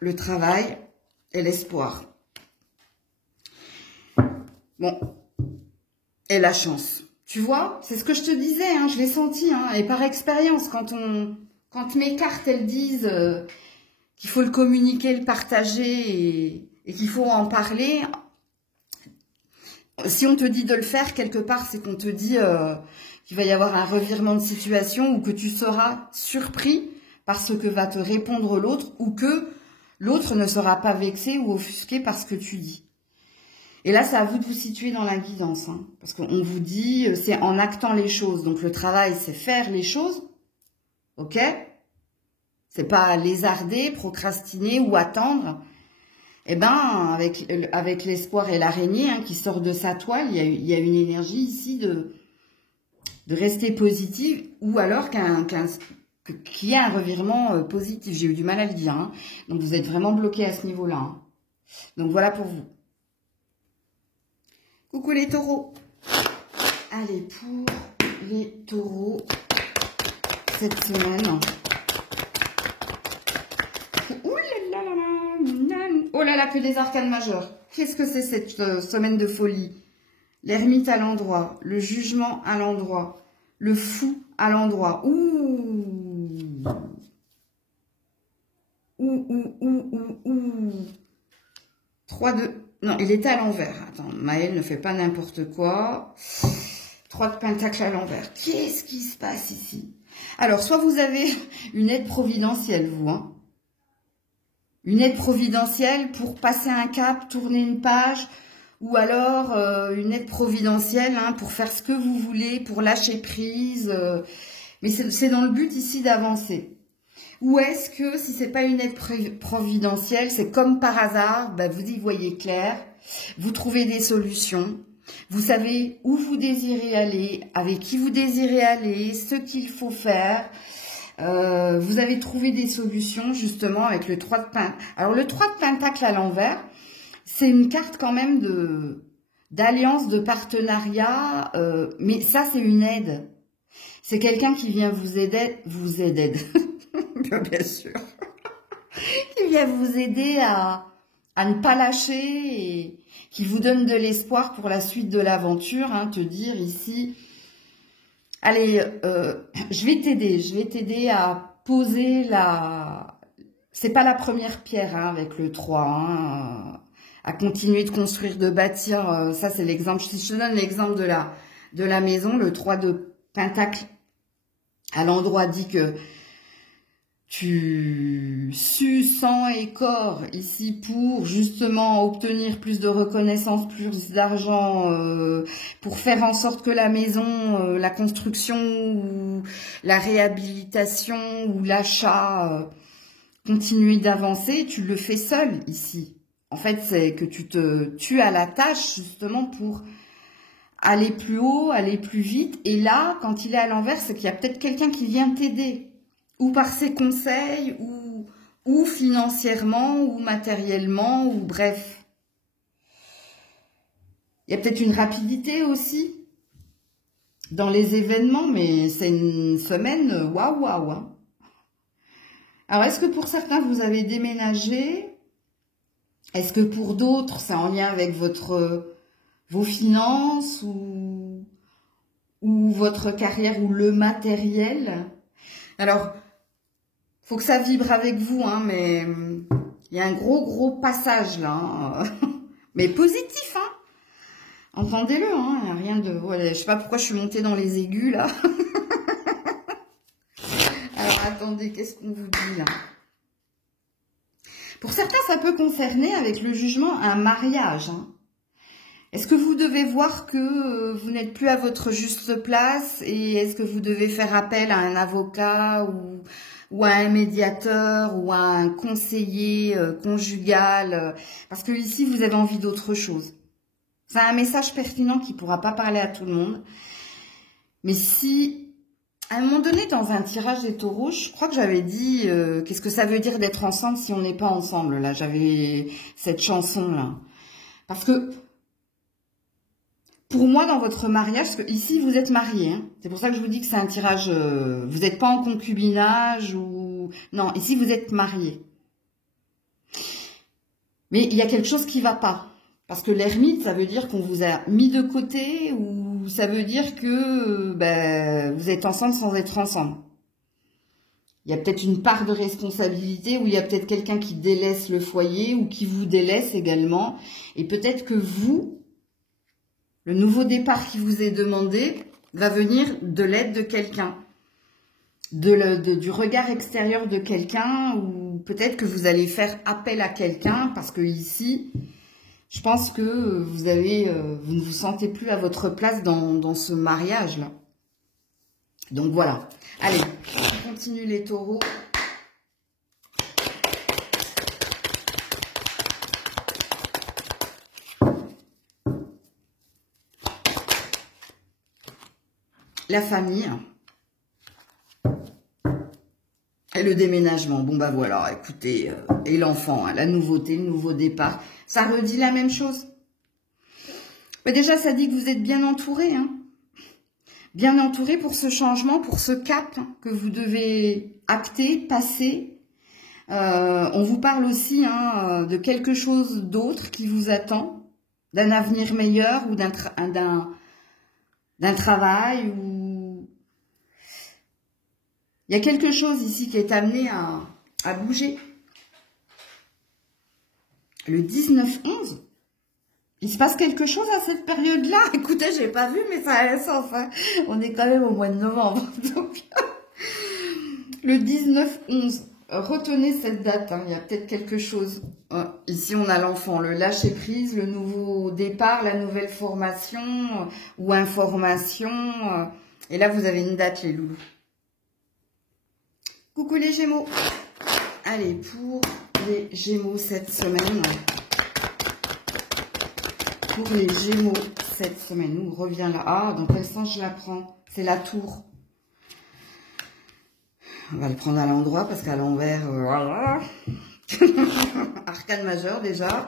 le travail et l'espoir. Bon, et la chance. Tu vois, c'est ce que je te disais, hein, je l'ai senti, hein, et par expérience, quand mes cartes, elles disent qu'il faut le communiquer, le partager et qu'il faut en parler, si on te dit de le faire, quelque part, c'est qu'on te dit qu'il va y avoir un revirement de situation ou que tu seras surpris par ce que va te répondre l'autre ou que l'autre ne sera pas vexé ou offusqué par ce que tu dis. Et là, c'est à vous de vous situer dans la guidance, hein, parce qu'on vous dit, c'est en actant les choses. Donc, le travail, c'est faire les choses, ok? C'est pas lézarder, procrastiner ou attendre. Eh ben, avec l'espoir et l'araignée hein, qui sort de sa toile, il y a une énergie ici de rester positive ou alors qu'il y ait un revirement positif. J'ai eu du mal à le dire. Hein. Donc, vous êtes vraiment bloqué à ce niveau-là. Hein. Donc, voilà pour vous. Coucou les taureaux. Allez, pour les taureaux, cette semaine. Oh là là, que des arcanes majeurs. Qu'est-ce que c'est cette semaine de folie? L'ermite à l'endroit, le jugement à l'endroit, le fou à l'endroit. Ouh. Ouh. 3 de... Non, il était à l'envers. Attends, Maëlle ne fait pas n'importe quoi. 3 de pentacle à l'envers. Qu'est-ce qui se passe ici? Alors, soit vous avez une aide providentielle, vous, hein. Une aide providentielle pour passer un cap, tourner une page, ou alors une aide providentielle hein, pour faire ce que vous voulez, pour lâcher prise. Mais c'est dans le but ici d'avancer. Ou est-ce que si c'est pas une aide providentielle, c'est comme par hasard, ben vous y voyez clair, vous trouvez des solutions, vous savez où vous désirez aller, avec qui vous désirez aller, ce qu'il faut faire. Vous avez trouvé des solutions justement avec le 3 de pentacle. Alors le 3 de pentacle à l'envers, c'est une carte quand même d'alliance, de partenariat, mais ça c'est une aide. C'est quelqu'un qui vient vous aider, bien sûr, qui vient vous aider à ne pas lâcher et qui vous donne de l'espoir pour la suite de l'aventure, hein, te dire ici... Allez, je vais t'aider à poser la... C'est pas la première pierre hein, avec le 3, hein, à continuer de construire, de bâtir. Ça, c'est l'exemple. Si je te donne l'exemple de la maison, le 3 de pentacle à l'endroit dit que tu sues sang et corps ici pour justement obtenir plus de reconnaissance, plus d'argent, pour faire en sorte que la maison, la construction ou la réhabilitation ou l'achat continue d'avancer. Tu le fais seul ici. En fait, c'est que tu te tues à la tâche justement pour aller plus haut, aller plus vite. Et là, quand il est à l'envers, c'est qu'il y a peut-être quelqu'un qui vient t'aider. Ou par ses conseils, ou financièrement, ou matériellement, ou bref. Il y a peut-être une rapidité aussi dans les événements, mais c'est une semaine waouh. Hein. Alors, est-ce que pour certains, vous avez déménagé? Est-ce que pour d'autres, c'est en lien avec vos finances, ou votre carrière, ou le matériel? Alors, faut que ça vibre avec vous, hein, mais il y a un gros passage là, hein, mais positif, hein. Entendez-le, hein, il n'y a rien de... Voilà, je sais pas pourquoi je suis montée dans les aigus là. Alors attendez, qu'est-ce qu'on vous dit là? Pour certains, ça peut concerner avec le jugement un mariage. Hein. Est-ce que vous devez voir que vous n'êtes plus à votre juste place et est-ce que vous devez faire appel à un avocat ou à un médiateur ou à un conseiller conjugal parce que ici, vous avez envie d'autre chose. C'est un message pertinent qui ne pourra pas parler à tout le monde. Mais si, à un moment donné, dans un tirage des taureaux, je crois que j'avais dit qu'est-ce que ça veut dire d'être ensemble si on n'est pas ensemble. Là, j'avais cette chanson-là. Parce que, pour moi, dans votre mariage, parce que ici, vous êtes mariés. Hein, c'est pour ça que je vous dis que c'est un tirage... vous n'êtes pas en concubinage ou... Non, ici, vous êtes mariés. Mais il y a quelque chose qui va pas. Parce que l'ermite, ça veut dire qu'on vous a mis de côté ou ça veut dire que vous êtes ensemble sans être ensemble. Il y a peut-être une part de responsabilité ou il y a peut-être quelqu'un qui délaisse le foyer ou qui vous délaisse également. Et peut-être que vous, le nouveau départ qui vous est demandé, va venir de l'aide de quelqu'un. Du regard extérieur de quelqu'un ou peut-être que vous allez faire appel à quelqu'un parce que ici, je pense que vous ne vous sentez plus à votre place dans ce mariage-là. Donc voilà. Allez, on continue les taureaux. La famille. Et le déménagement. Bon bah voilà, écoutez, et l'enfant, la nouveauté, le nouveau départ. Ça redit la même chose. Mais déjà, ça dit que vous êtes bien entouré, hein. Bien entouré pour ce changement, pour ce cap que vous devez acter, passer. On vous parle aussi de quelque chose d'autre qui vous attend, d'un avenir meilleur ou d'un travail. Ou... Il y a quelque chose ici qui est amené à bouger. Le 19-11. Il se passe quelque chose à cette période-là. Écoutez, j'ai pas vu, mais ça a sens. Hein. On est quand même au mois de novembre. Donc, le 19-11. Retenez cette date. Hein. Il y a peut-être quelque chose. Ici, on a l'enfant, le lâcher-prise, le nouveau départ, la nouvelle formation ou information. Et là, vous avez une date, les loulous. Coucou les Gémeaux. Allez, pour les Gémeaux cette semaine... Pour les Gémeaux, cette semaine, on revient là. Ah, dans quel sens je la prends? C'est la tour. On va le prendre à l'endroit parce qu'à l'envers, voilà. Arcane majeur déjà.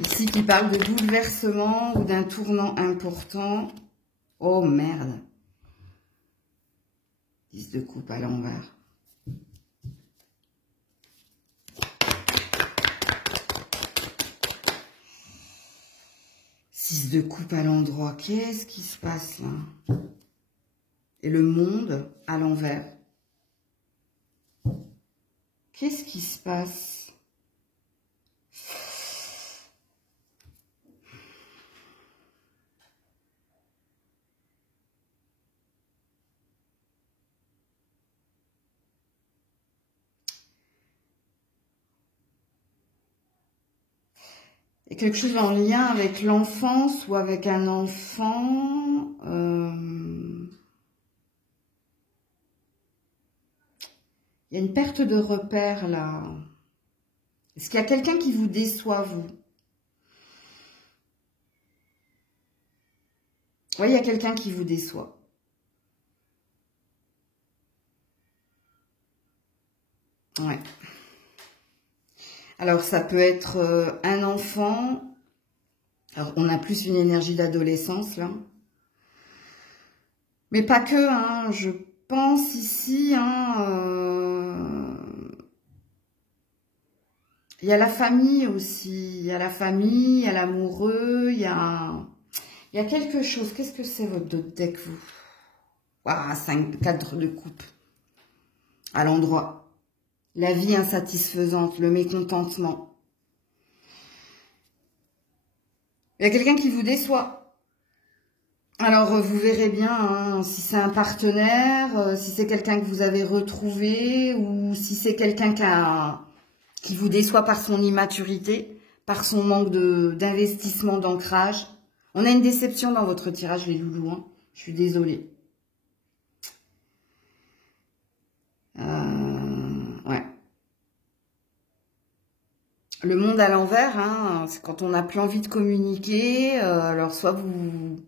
Ici qui parle de bouleversement ou d'un tournant important. Oh merde. 10 de coupe à l'envers. De coupe à l'endroit, qu'est-ce qui se passe là? Et le monde à l'envers. Qu'est-ce qui se passe? Et quelque chose en lien avec l'enfance ou avec un enfant. Il y a une perte de repère là. Est-ce qu'il y a quelqu'un qui vous déçoit, vous? Oui, il y a quelqu'un qui vous déçoit. Ouais. Alors, ça peut être un enfant. Alors, on a plus une énergie d'adolescence, là. Mais pas que, hein. Je pense ici, il y a la famille aussi. Il y a la famille, il y a l'amoureux, il y a quelque chose. Qu'est-ce que c'est, votre deck, vous? Ah, 4 de coupe. À l'endroit. La vie insatisfaisante, le mécontentement. Il y a quelqu'un qui vous déçoit. Alors, vous verrez bien hein, si c'est un partenaire, si c'est quelqu'un que vous avez retrouvé, ou si c'est quelqu'un qui vous déçoit par son immaturité, par son manque d'investissement, d'ancrage. On a une déception dans votre tirage, les loulous. Hein. Je suis désolée. Ouais. Le monde à l'envers, hein, c'est quand on n'a plus envie de communiquer. Alors, soit vous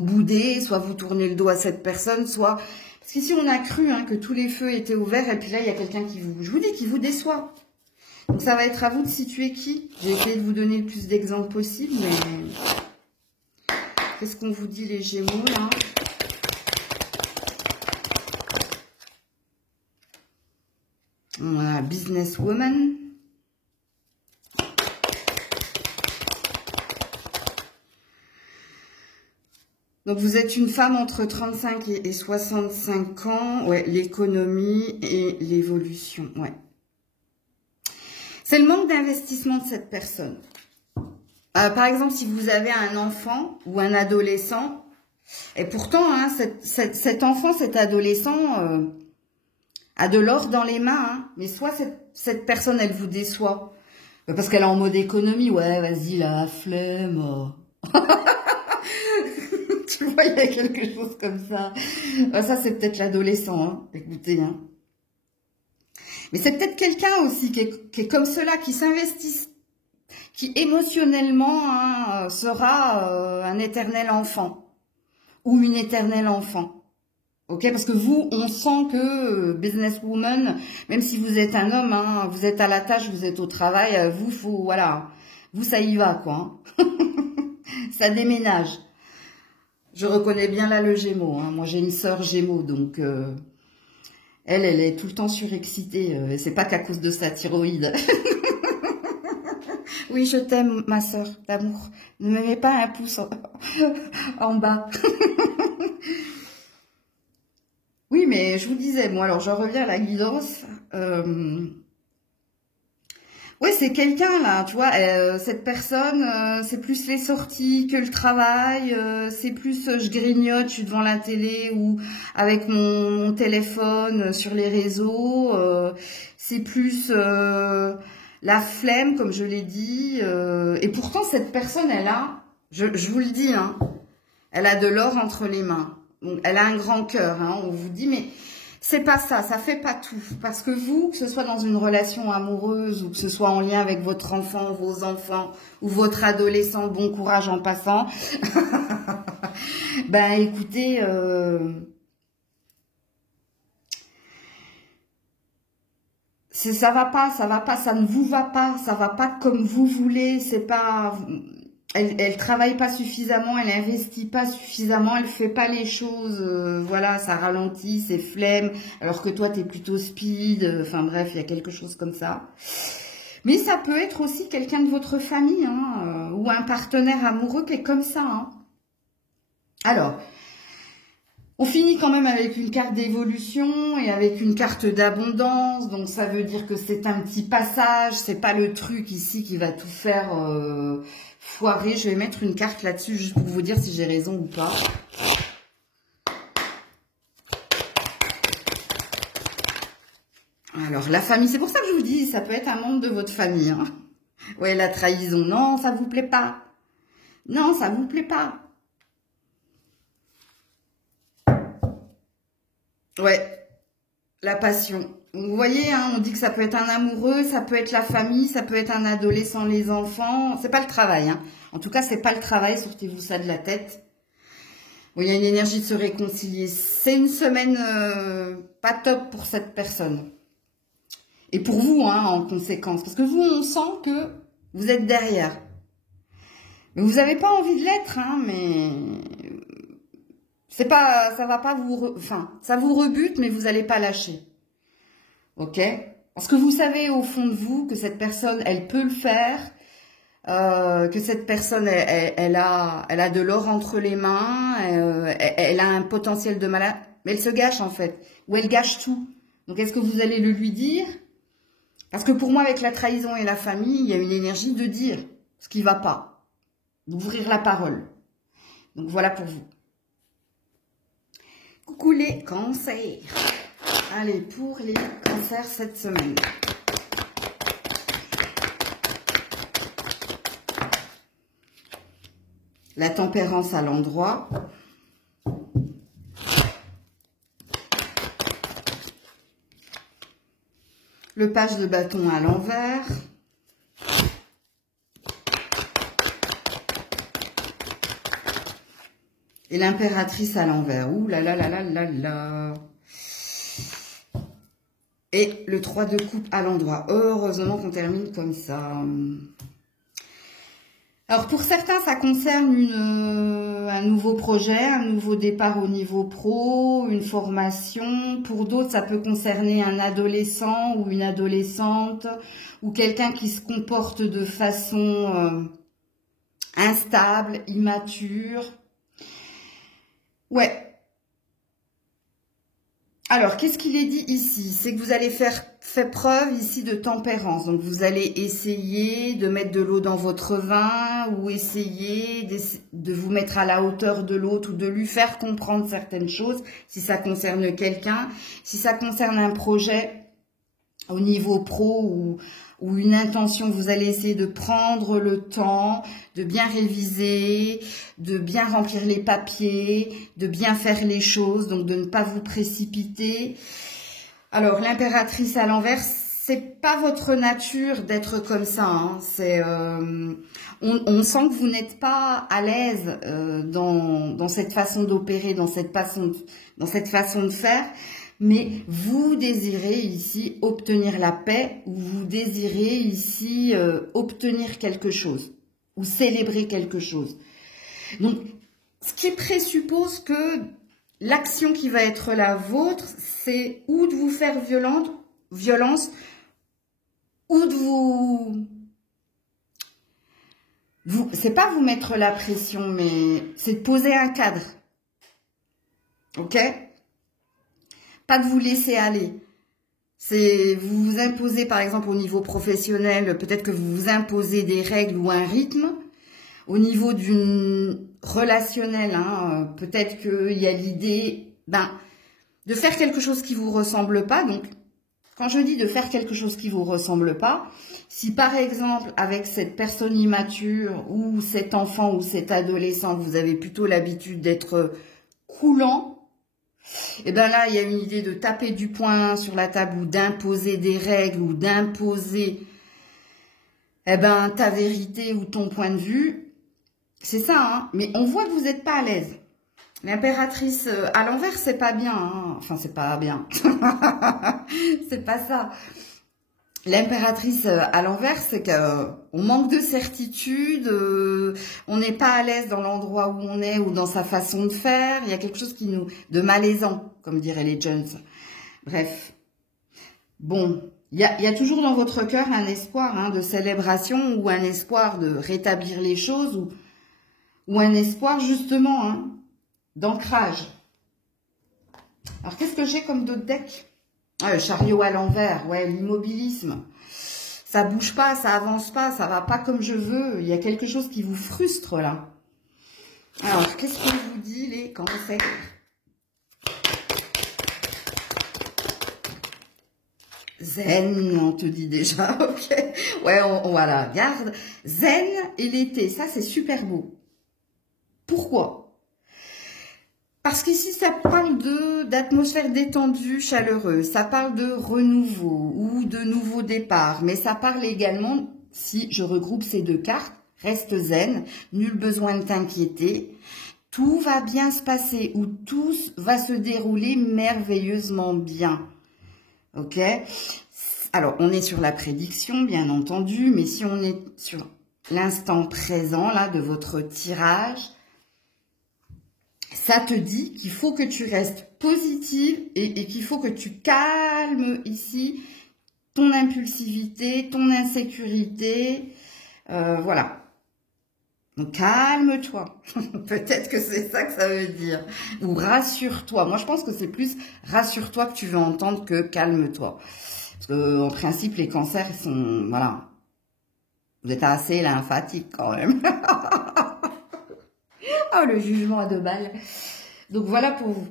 boudez, soit vous tournez le dos à cette personne, soit... Parce qu'ici, on a cru hein, que tous les feux étaient ouverts, et puis là, il y a quelqu'un qui vous... Je vous dis, qui vous déçoit. Donc, ça va être à vous de situer qui. J'ai essayé de vous donner le plus d'exemples possible, mais... Qu'est-ce qu'on vous dit, les Gémeaux, là? Voilà, businesswoman. Donc, vous êtes une femme entre 35 et 65 ans. Ouais, l'économie et l'évolution. Ouais. C'est le manque d'investissement de cette personne. Par exemple, si vous avez un enfant ou un adolescent, et pourtant, hein, cet enfant, cet adolescent a de l'or dans les mains, hein, mais soit cette personne, elle vous déçoit, parce qu'elle est en mode économie. Ouais, vas-y, la flemme. Tu vois, il y a quelque chose comme ça. Ça, c'est peut-être l'adolescent, hein. Écoutez, hein. Mais c'est peut-être quelqu'un aussi qui est comme cela, qui s'investit, qui émotionnellement hein, sera un éternel enfant ou une éternelle enfant. Ok, parce que vous, on sent que businesswoman, même si vous êtes un homme, hein, vous êtes à la tâche, vous êtes au travail, vous, voilà, vous, ça y va, quoi. Hein. Ça déménage. Je reconnais bien là le Gémeaux. Hein. Moi, j'ai une sœur Gémeaux, donc elle est tout le temps surexcitée. Et c'est pas qu'à cause de sa thyroïde. Oui, je t'aime, ma sœur d'amour. Ne me mets pas un pouce en bas. Oui, mais je vous disais, moi, alors je reviens à la guidance. Ouais, c'est quelqu'un là, tu vois, cette personne, c'est plus les sorties que le travail, c'est plus je grignote, je suis devant la télé ou avec mon téléphone sur les réseaux, c'est plus la flemme, comme je l'ai dit, et pourtant cette personne, elle a, je vous le dis, hein, elle a de l'or entre les mains, donc elle a un grand cœur, hein, on vous dit, mais... C'est pas ça, ça fait pas tout. Parce que vous, que ce soit dans une relation amoureuse ou que ce soit en lien avec votre enfant, vos enfants ou votre adolescent, bon courage en passant. Ben écoutez, ça va pas, ça ne vous va pas comme vous voulez, c'est pas... Elle travaille pas suffisamment, elle investit pas suffisamment, elle fait pas les choses, voilà, ça ralentit, c'est flemme, alors que toi t'es plutôt speed, enfin bref, il y a quelque chose comme ça. Mais ça peut être aussi quelqu'un de votre famille, hein, ou un partenaire amoureux qui est comme ça. Hein. Alors, on finit quand même avec une carte d'évolution et avec une carte d'abondance, donc ça veut dire que c'est un petit passage, c'est pas le truc ici qui va tout faire... foiré. Je vais mettre une carte là-dessus juste pour vous dire si j'ai raison ou pas. Alors, la famille, c'est pour ça que je vous dis, ça peut être un membre de votre famille. Hein. Ouais, la trahison. Non, ça vous plaît pas. Non, ça vous plaît pas. Ouais, la passion. Vous voyez, hein, on dit que ça peut être un amoureux, ça peut être la famille, ça peut être un adolescent, les enfants. C'est pas le travail. Hein. En tout cas, c'est pas le travail, sortez-vous ça de la tête. Bon, il y a une énergie de se réconcilier. C'est une semaine pas top pour cette personne. Et pour vous, hein, en conséquence. Parce que vous, on sent que vous êtes derrière. Mais vous n'avez pas envie de l'être, hein, mais... C'est pas, ça va pas vous... Enfin, ça vous rebute, mais vous n'allez pas lâcher. Ok? Parce que vous savez au fond de vous que cette personne, elle peut le faire, que cette personne, elle a de l'or entre les mains, elle a un potentiel de malade, mais elle se gâche en fait, ou elle gâche tout. Donc est-ce que vous allez le lui dire? Parce que pour moi, avec la trahison et la famille, il y a une énergie de dire ce qui va pas, d'ouvrir la parole. Donc voilà pour vous. Coucou les cancers. Allez, pour les cancers cette semaine. La tempérance à l'endroit. Le page de bâton à l'envers. Et l'impératrice à l'envers. Ouh là là là là là là. Et le 3 de coupe à l'endroit. Heureusement qu'on termine comme ça. Alors pour certains, ça concerne un nouveau projet, un nouveau départ au niveau pro, une formation. Pour d'autres, ça peut concerner un adolescent ou une adolescente ou quelqu'un qui se comporte de façon instable, immature. Ouais. Alors, qu'est-ce qu'il est dit ici? C'est que vous allez faire preuve ici de tempérance. Donc, vous allez essayer de mettre de l'eau dans votre vin ou essayer de vous mettre à la hauteur de l'autre ou de lui faire comprendre certaines choses si ça concerne quelqu'un. Si ça concerne un projet au niveau pro ou une intention, vous allez essayer de prendre le temps, de bien réviser, de bien remplir les papiers, de bien faire les choses, donc de ne pas vous précipiter. Alors, l'impératrice à l'envers, c'est pas votre nature d'être comme ça. Hein. C'est, on sent que vous n'êtes pas à l'aise dans cette façon d'opérer, dans cette façon de faire. Mais vous désirez ici obtenir la paix ou vous désirez ici obtenir quelque chose ou célébrer quelque chose. Donc, ce qui présuppose que l'action qui va être la vôtre, c'est ou de vous faire violence ou de c'est pas vous mettre la pression, mais c'est de poser un cadre. Ok ? Pas de vous laisser aller. C'est vous vous imposez par exemple au niveau professionnel, peut-être que vous vous imposez des règles ou un rythme. Au niveau d'une relationnelle, hein, peut-être qu'il y a l'idée de faire quelque chose qui vous ressemble pas. Donc, quand je dis de faire quelque chose qui vous ressemble pas, si par exemple avec cette personne immature ou cet enfant ou cet adolescent, vous avez plutôt l'habitude d'être coulant, et bien là, il y a une idée de taper du poing sur la table ou d'imposer des règles ou d'imposer ta vérité ou ton point de vue. C'est ça, hein. Mais on voit que vous n'êtes pas à l'aise. L'impératrice à l'envers, c'est pas bien. Hein. Enfin, c'est pas bien. C'est pas ça. L'impératrice à l'envers, c'est qu'on manque de certitude, on n'est pas à l'aise dans l'endroit où on est ou dans sa façon de faire. Il y a quelque chose de malaisant, comme diraient les jeunes. Bref. Bon, il y a toujours dans votre cœur un espoir de célébration ou un espoir de rétablir les choses ou un espoir justement d'ancrage. Alors, qu'est-ce que j'ai comme d'autres decks? Le chariot à l'envers, ouais, l'immobilisme. Ça bouge pas, ça avance pas, ça va pas comme je veux. Il y a quelque chose qui vous frustre là. Alors, qu'est-ce qu'on vous dit les cancers? Zen, on te dit déjà, ok. Ouais, voilà, garde. Zen et l'été, ça c'est super beau. Pourquoi? Parce qu'ici, ça parle d'atmosphère détendue, chaleureuse. Ça parle de renouveau ou de nouveau départ. Mais ça parle également, si je regroupe ces deux cartes, reste zen, nul besoin de t'inquiéter. Tout va bien se passer ou tout va se dérouler merveilleusement bien. Ok? Alors, on est sur la prédiction, bien entendu. Mais si on est sur l'instant présent, là, de votre tirage, ça te dit qu'il faut que tu restes positive et qu'il faut que tu calmes ici ton impulsivité, ton insécurité. Voilà. Donc, calme-toi. Peut-être que c'est ça que ça veut dire. Ou rassure-toi. Moi, je pense que c'est plus rassure-toi que tu veux entendre que calme-toi. Parce que, en principe, les cancers, ils sont... Voilà. Vous êtes assez lymphatique quand même. Oh, le jugement à 2 balles. Donc, voilà pour vous.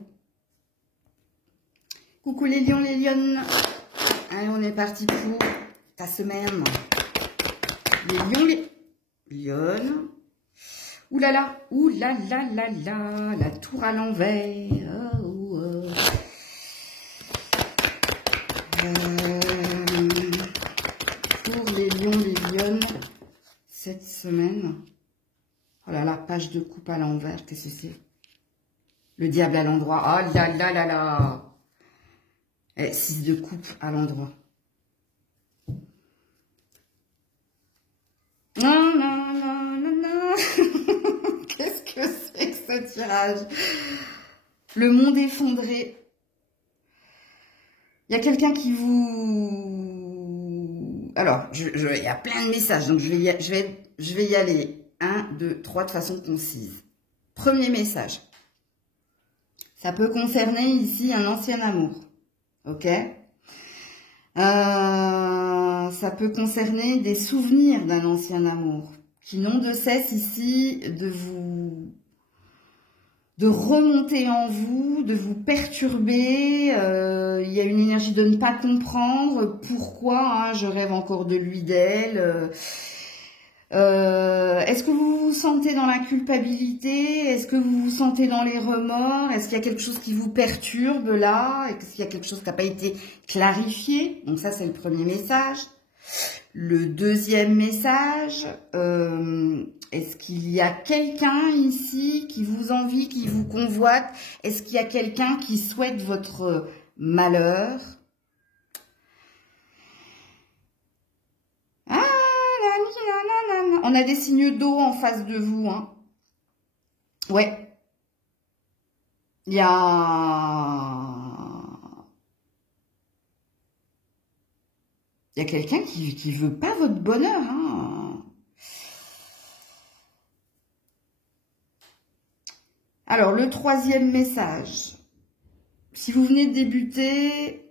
Coucou les lions, les lionnes. Allez, on est parti pour ta semaine. Les lions, les lionnes. Ouh là là, ouh là là là là, la tour à l'envers. Oh, oh. Pour les lions, les lionnes, cette semaine. Oh là là, page de coupe à l'envers, qu'est-ce que c'est? Le diable à l'endroit. Oh là là là là. 6 de coupe à l'endroit. Non, non, non, non, tirage. Le monde effondré. Il y a quelqu'un qui vous... Alors, il y a plein de messages, donc je vais y aller. 1, 2, 3 de façon concise. Premier message. Ça peut concerner ici un ancien amour. Ok? Ça peut concerner des souvenirs d'un ancien amour qui n'ont de cesse ici de remonter en vous, de vous perturber. Il y a une énergie de ne pas comprendre pourquoi je rêve encore de lui, d'elle. Est-ce que vous vous sentez dans la culpabilité? Est-ce que vous vous sentez dans les remords? Est-ce qu'il y a quelque chose qui vous perturbe là? Est-ce qu'il y a quelque chose qui n'a pas été clarifié? Donc ça, c'est le premier message. Le deuxième message, est-ce qu'il y a quelqu'un ici qui vous envie, qui vous convoite? Est-ce qu'il y a quelqu'un qui souhaite votre malheur? On a des signes d'eau en face de vous. Hein. Ouais. Il y a quelqu'un qui veut pas votre bonheur. Hein. Alors, le troisième message. Si vous venez de débuter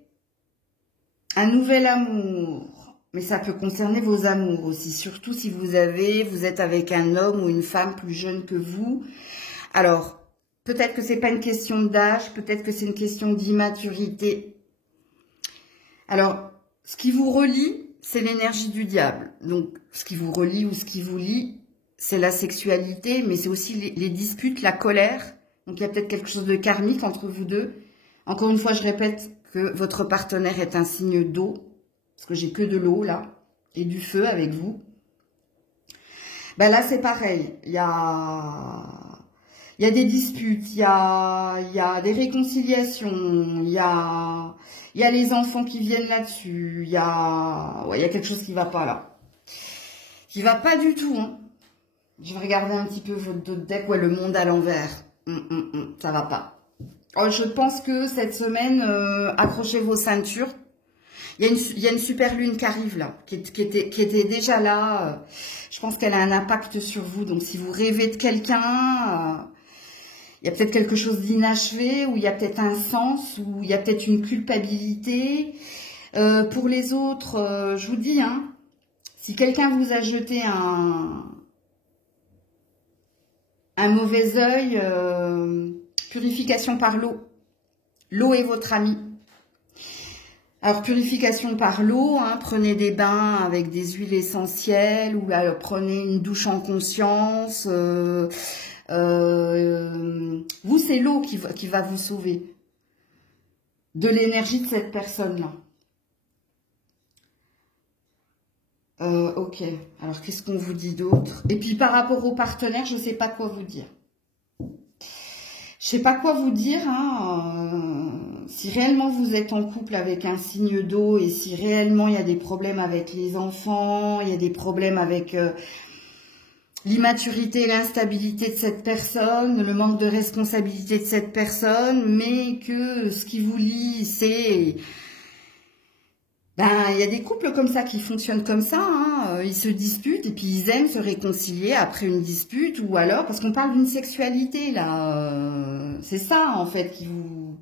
un nouvel amour, mais ça peut concerner vos amours aussi, surtout si vous êtes avec un homme ou une femme plus jeune que vous. Alors, peut-être que c'est pas une question d'âge, peut-être que c'est une question d'immaturité. Alors, ce qui vous relie, c'est l'énergie du diable. Donc, ce qui vous relie ou ce qui vous lie, c'est la sexualité, mais c'est aussi les disputes, la colère. Donc, il y a peut-être quelque chose de karmique entre vous deux. Encore une fois, je répète que votre partenaire est un signe d'eau. Parce que j'ai que de l'eau, là, et du feu avec vous. Ben là, c'est pareil. Il y a des disputes, il y a des réconciliations, il y a les enfants qui viennent là-dessus, il y a quelque chose qui va pas, là. Qui va pas du tout, hein. Je vais regarder un petit peu votre deck. Ouais, le monde à l'envers. Ça va pas. Oh, je pense que cette semaine, accrochez vos ceintures. Il y a une super lune qui arrive là, qui était déjà là. Je pense qu'elle a un impact sur vous. Donc si vous rêvez de quelqu'un, il y a peut-être quelque chose d'inachevé, ou il y a peut-être un sens, ou il y a peut-être une culpabilité. Pour les autres, je vous dis, hein, si quelqu'un vous a jeté un mauvais œil, purification par l'eau. L'eau est votre ami. Alors, purification par l'eau, hein, prenez des bains avec des huiles essentielles, ou alors prenez une douche en conscience. Vous, c'est l'eau qui va vous sauver de l'énergie de cette personne-là. Ok, alors qu'est-ce qu'on vous dit d'autre? Et puis par rapport au partenaire, je ne sais pas quoi vous dire. Je sais pas quoi vous dire, hein, si réellement vous êtes en couple avec un signe d'eau et si réellement il y a des problèmes avec les enfants, il y a des problèmes avec l'immaturité et l'instabilité de cette personne, le manque de responsabilité de cette personne, mais que ce qui vous lie, c'est... Ben, il y a des couples comme ça qui fonctionnent comme ça, hein. Ils se disputent et puis ils aiment se réconcilier après une dispute, ou alors, parce qu'on parle d'une sexualité, là, c'est ça, en fait, qui vous...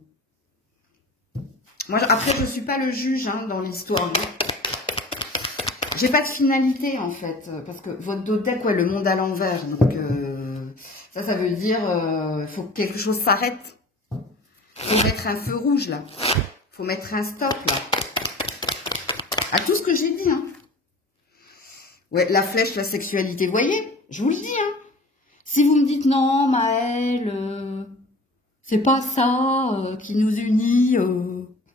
Moi, après, je suis pas le juge, hein, dans l'histoire. J'ai pas de finalité, en fait, parce que votre deck, ouais, le monde à l'envers, donc ça veut dire, faut que quelque chose s'arrête. Faut mettre un feu rouge, là. Faut mettre un stop, là. À tout ce que j'ai dit, hein. Ouais, la flèche, la sexualité, voyez, je vous le dis, hein. Si vous me dites non, Maëlle, c'est pas ça qui nous unit,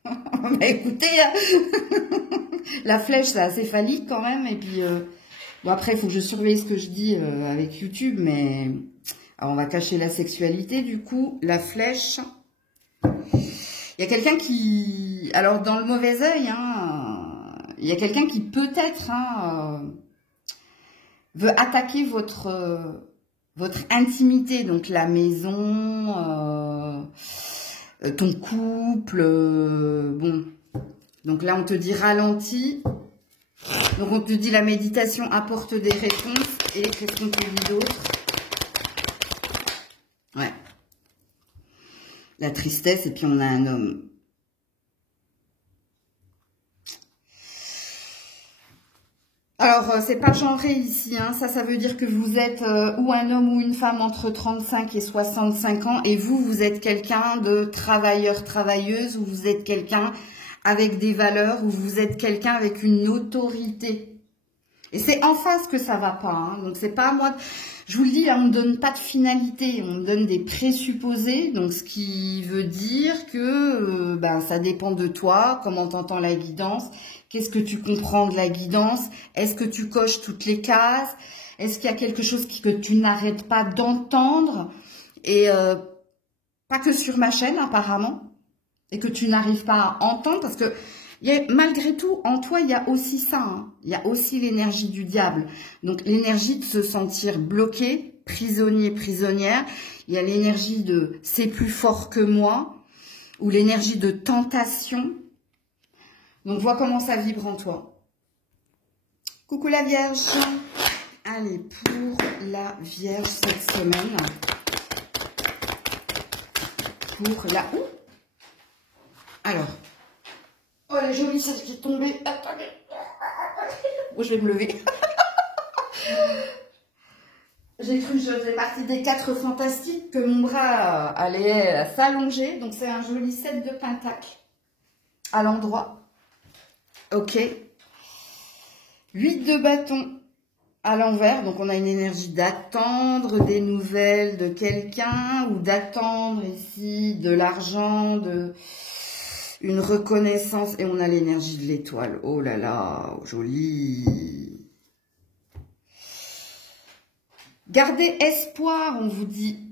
bah écoutez, hein. La flèche, c'est assez phallique quand même, et puis, bon après, il faut que je surveille ce que je dis avec YouTube, mais alors, on va cacher la sexualité, du coup, la flèche. Il y a quelqu'un qui, alors dans le mauvais œil, hein, il y a quelqu'un qui peut-être veut attaquer votre votre intimité, donc la maison, ton couple, bon. Donc là, on te dit ralenti. Donc on te dit la méditation apporte des réponses. Et qu'est-ce qu'on te dit d'autre? Ouais. La tristesse, et puis on a un homme. Alors, c'est pas genré ici, hein. Ça veut dire que vous êtes ou un homme ou une femme entre 35 et 65 ans, et vous êtes quelqu'un de travailleur, travailleuse, ou vous êtes quelqu'un avec des valeurs, ou vous êtes quelqu'un avec une autorité. Et c'est en face que ça va pas, hein. Donc c'est pas moi, je vous le dis, hein, on ne donne pas de finalité, on donne des présupposés, donc ce qui veut dire que ben, ça dépend de toi, comment tu entends la guidance. Qu'est-ce que tu comprends de la guidance? Est-ce que tu coches toutes les cases? Est-ce qu'il y a quelque chose que tu n'arrêtes pas d'entendre? Et pas que sur ma chaîne apparemment. Et que tu n'arrives pas à entendre. Parce que malgré tout, en toi, il y a aussi ça. Hein. Il y a aussi l'énergie du diable. Donc l'énergie de se sentir bloqué, prisonnier, prisonnière. Il y a l'énergie de c'est plus fort que moi. Ou l'énergie de tentation. Donc, vois comment ça vibre en toi. Coucou la Vierge. Allez, pour la Vierge cette semaine. Pour la... Ouh. Alors. Oh, elle est jolie celle qui est tombée. Attendez. Oh, je vais me lever. J'ai cru que je faisais partie des 4 fantastiques, que mon bras allait s'allonger. Donc, c'est un joli 7 de pentacle à l'endroit. Ok. 8 de bâton à l'envers. Donc, on a une énergie d'attendre des nouvelles de quelqu'un ou d'attendre ici de l'argent, de une reconnaissance. Et on a l'énergie de l'étoile. Oh là là, joli. Gardez espoir, on vous dit.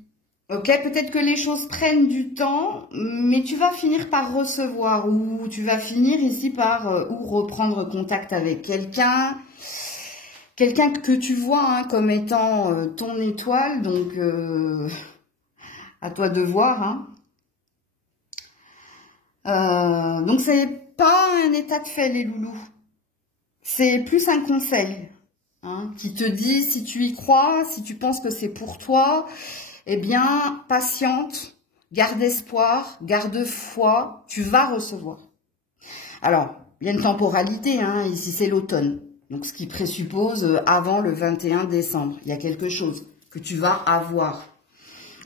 Ok, peut-être que les choses prennent du temps, mais tu vas finir par recevoir ou tu vas finir ici par ou reprendre contact avec quelqu'un que tu vois hein, comme étant ton étoile, donc à toi de voir. Hein. Donc c'est pas un état de fait les loulous, c'est plus un conseil hein, qui te dit si tu y crois, si tu penses que c'est pour toi. Eh bien, patiente, garde espoir, garde foi, tu vas recevoir. Alors, il y a une temporalité, hein, ici c'est l'automne. Donc, ce qui présuppose avant le 21 décembre. Il y a quelque chose que tu vas avoir.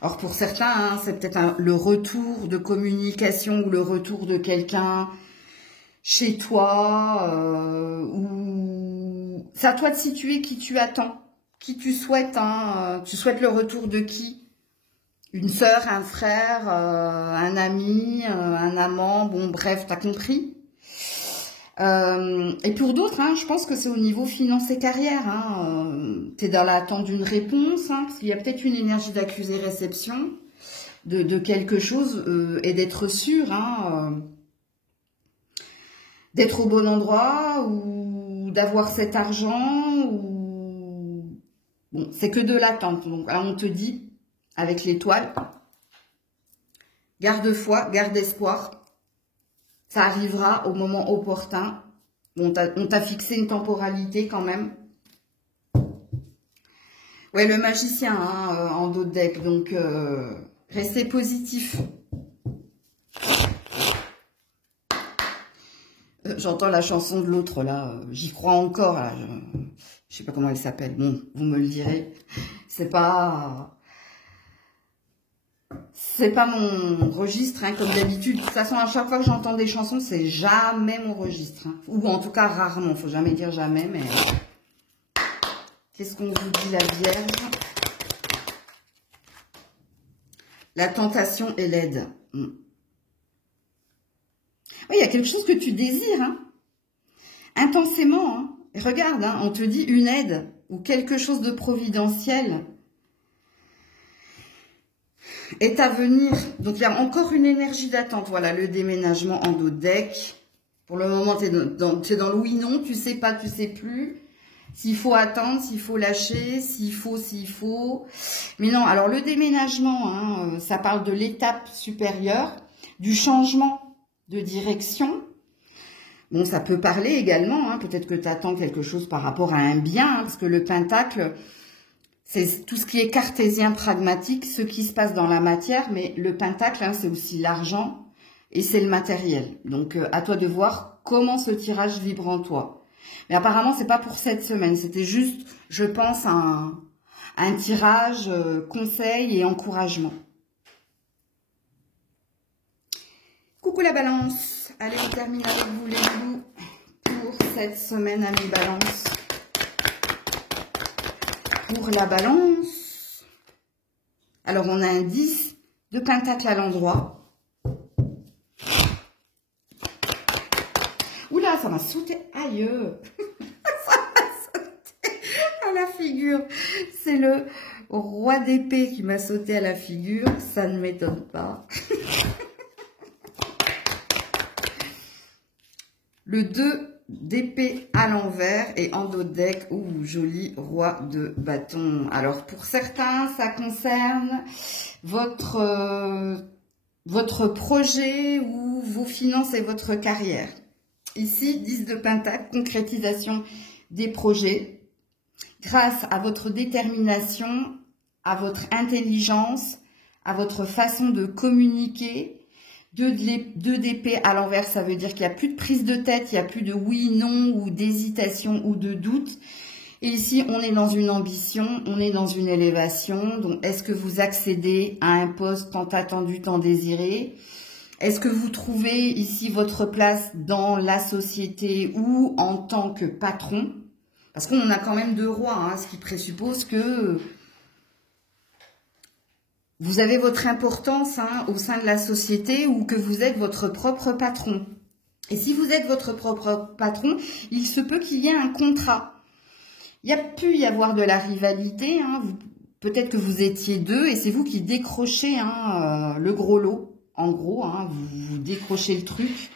Alors, pour certains, hein, c'est peut-être le retour de communication ou le retour de quelqu'un chez toi. Ou c'est à toi de situer qui tu attends, qui tu souhaites. Hein, tu souhaites le retour de qui ? Une sœur, un frère, un ami, un amant, bon bref, t'as compris. Et pour d'autres, hein, je pense que c'est au niveau finance et carrière. Hein, t'es dans l'attente d'une réponse, hein, parce qu'il y a peut-être une énergie d'accusé-réception de quelque chose et d'être sûr, hein, d'être au bon endroit ou d'avoir cet argent. Ou... Bon, c'est que de l'attente. Donc là, on te dit... Avec l'étoile, garde foi, garde espoir, ça arrivera au moment opportun. Bon, on t'a fixé une temporalité quand même. Ouais, le magicien hein, en dos de deck, donc restez positif. J'entends la chanson de l'autre là, j'y crois encore. Là, je sais pas comment elle s'appelle, bon, vous me le direz. C'est pas mon registre, hein, comme d'habitude. De toute façon, à chaque fois que j'entends des chansons, c'est jamais mon registre. Hein. Ou en tout cas, rarement. Faut jamais dire jamais, mais... Qu'est-ce qu'on vous dit, la Vierge? La tentation et l'aide. Oui, il y a quelque chose que tu désires, hein. Intensément. Hein. Et regarde, hein, on te dit une aide ou quelque chose de providentiel est à venir. Donc, il y a encore une énergie d'attente. Voilà, le déménagement en dos de deck. Pour le moment, tu es dans le oui-non. Tu sais pas, tu sais plus. S'il faut attendre, s'il faut lâcher, s'il faut. Mais non, alors le déménagement, hein, ça parle de l'étape supérieure, du changement de direction. Bon, ça peut parler également, hein, peut-être que tu attends quelque chose par rapport à un bien, hein, parce que le pentacle, c'est tout ce qui est cartésien pragmatique, ce qui se passe dans la matière, mais le pentacle, hein, c'est aussi l'argent et c'est le matériel. Donc, à toi de voir comment ce tirage vibre en toi. Mais apparemment, c'est pas pour cette semaine. C'était juste, je pense, un tirage conseil et encouragement. Coucou la balance. Allez, on termine avec vous les loups pour cette semaine, amis balance. Pour la balance, alors on a un 10 de pentacle à l'endroit. Oula, ça m'a sauté, aïe. Ça m'a sauté à la figure. C'est le roi d'épée qui m'a sauté à la figure, ça ne m'étonne pas. Le 2 d'épée à l'envers et en dos de deck, ouh, joli roi de bâton. Alors pour certains, ça concerne votre projet ou vos finances et votre carrière. Ici, 10 de pentacle, concrétisation des projets. Grâce à votre détermination, à votre intelligence, à votre façon de communiquer. 2 d'épée à l'envers, ça veut dire qu'il n'y a plus de prise de tête, il n'y a plus de oui, non, ou d'hésitation ou de doute. Et ici, on est dans une ambition, on est dans une élévation. Donc, est-ce que vous accédez à un poste tant attendu, tant désiré? Est-ce que vous trouvez ici votre place dans la société ou en tant que patron? Parce qu'on a quand même 2 rois, hein, ce qui présuppose que vous avez votre importance, hein, au sein de la société ou que vous êtes votre propre patron. Et si vous êtes votre propre patron, il se peut qu'il y ait un contrat. Il y a pu y avoir de la rivalité, hein, peut-être que vous étiez 2 et c'est vous qui décrochez, hein, le gros lot. En gros, hein, vous décrochez le truc.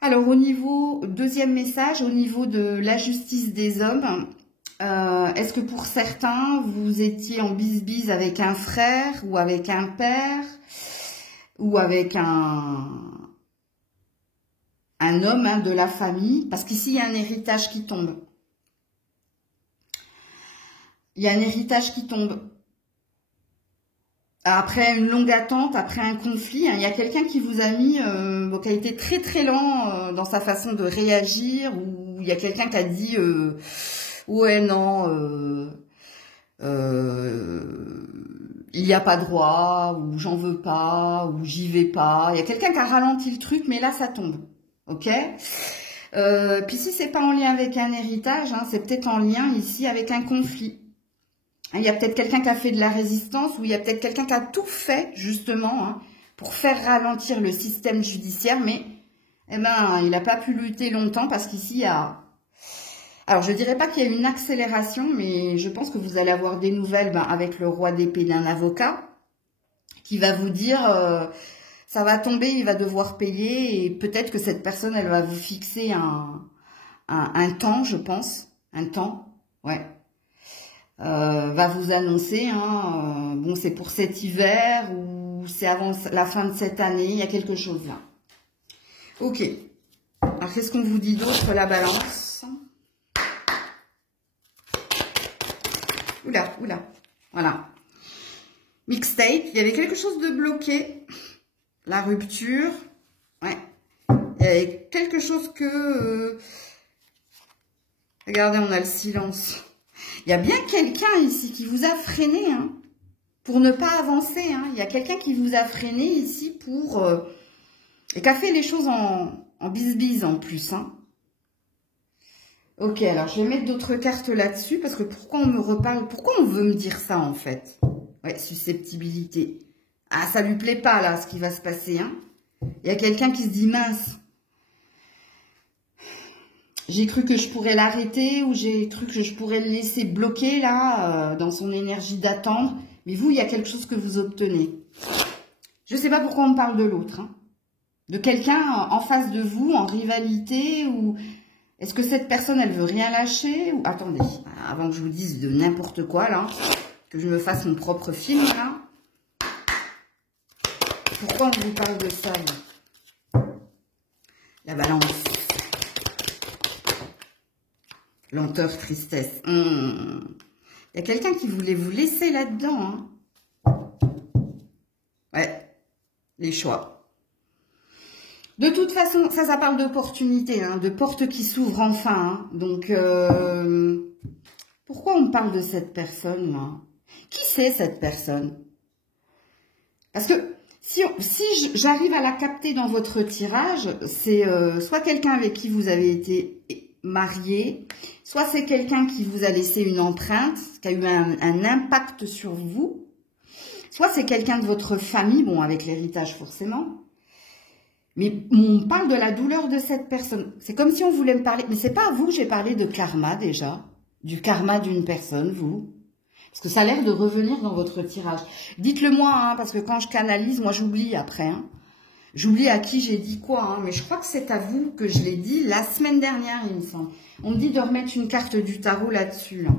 Alors, au niveau, deuxième message, au niveau de la justice des hommes, est-ce que pour certains, vous étiez en bise-bise avec un frère ou avec un père ou avec un homme, hein, de la famille? Parce qu'ici, il y a un héritage qui tombe. Il y a un héritage qui tombe. Après une longue attente, après un conflit, hein, il y a quelqu'un qui vous a mis, qui a été très très lent dans sa façon de réagir, ou il y a quelqu'un qui a dit ouais non, il n'y a pas droit, ou j'en veux pas, ou j'y vais pas. Il y a quelqu'un qui a ralenti le truc, mais là ça tombe, ok. Puis si c'est pas en lien avec un héritage, hein, c'est peut-être en lien ici avec un conflit. Il y a peut-être quelqu'un qui a fait de la résistance ou il y a peut-être quelqu'un qui a tout fait, justement, hein, pour faire ralentir le système judiciaire, mais eh ben, il n'a pas pu lutter longtemps parce qu'ici, il y a... Alors, je ne dirais pas qu'il y a une accélération, mais je pense que vous allez avoir des nouvelles, ben, avec le roi d'épée d'un avocat qui va vous dire ça va tomber, il va devoir payer et peut-être que cette personne, elle va vous fixer un temps, je pense, un temps, ouais. Va vous annoncer, hein, bon, c'est pour cet hiver ou c'est avant la fin de cette année, il y a quelque chose là. Ok. Alors, qu'est-ce qu'on vous dit d'autre, la balance? Oula, oula. Voilà. Mixtape, il y avait quelque chose de bloqué. La rupture. Ouais. Il y avait quelque chose que... Regardez, on a le silence. Il y a bien quelqu'un ici qui vous a freiné, hein, pour ne pas avancer. Hein. Il y a quelqu'un qui vous a freiné ici pour... et qui a fait les choses en bise-bise en plus. Hein. Ok, alors je vais mettre d'autres cartes là-dessus parce que pourquoi on me reparle? Pourquoi on veut me dire ça en fait? Ouais, susceptibilité. Ah, ça lui plaît pas là, ce qui va se passer. Hein. Il y a quelqu'un qui se dit mince. J'ai cru que je pourrais l'arrêter ou j'ai cru que je pourrais le laisser bloquer là, dans son énergie d'attendre. Mais vous, il y a quelque chose que vous obtenez. Je ne sais pas pourquoi on me parle de l'autre. Hein. De quelqu'un en face de vous, en rivalité ou... Est-ce que cette personne, elle veut rien lâcher ou... Attendez, avant que je vous dise de n'importe quoi, là, que je me fasse mon propre film, là. Pourquoi on vous parle de ça, là? La balance. Lenteur, tristesse. Il y a quelqu'un qui voulait vous laisser là-dedans, hein. Ouais, les choix. De toute façon, ça parle d'opportunité, hein, de portes qui s'ouvrent enfin. Hein. Donc, pourquoi on parle de cette personne-là? Qui c'est cette personne? Parce que si j'arrive à la capter dans votre tirage, c'est soit quelqu'un avec qui vous avez été marié, soit c'est quelqu'un qui vous a laissé une empreinte, qui a eu un impact sur vous, soit c'est quelqu'un de votre famille, bon, avec l'héritage forcément. Mais on parle de la douleur de cette personne. C'est comme si on voulait me parler. Mais c'est pas à vous que j'ai parlé de karma déjà. Du karma d'une personne, vous. Parce que ça a l'air de revenir dans votre tirage. Dites-le moi, hein, parce que quand je canalise, moi j'oublie après. Hein. J'oublie à qui j'ai dit quoi. Hein, mais je crois que c'est à vous que je l'ai dit la semaine dernière, il me semble. On me dit de remettre une carte du tarot là-dessus. Là.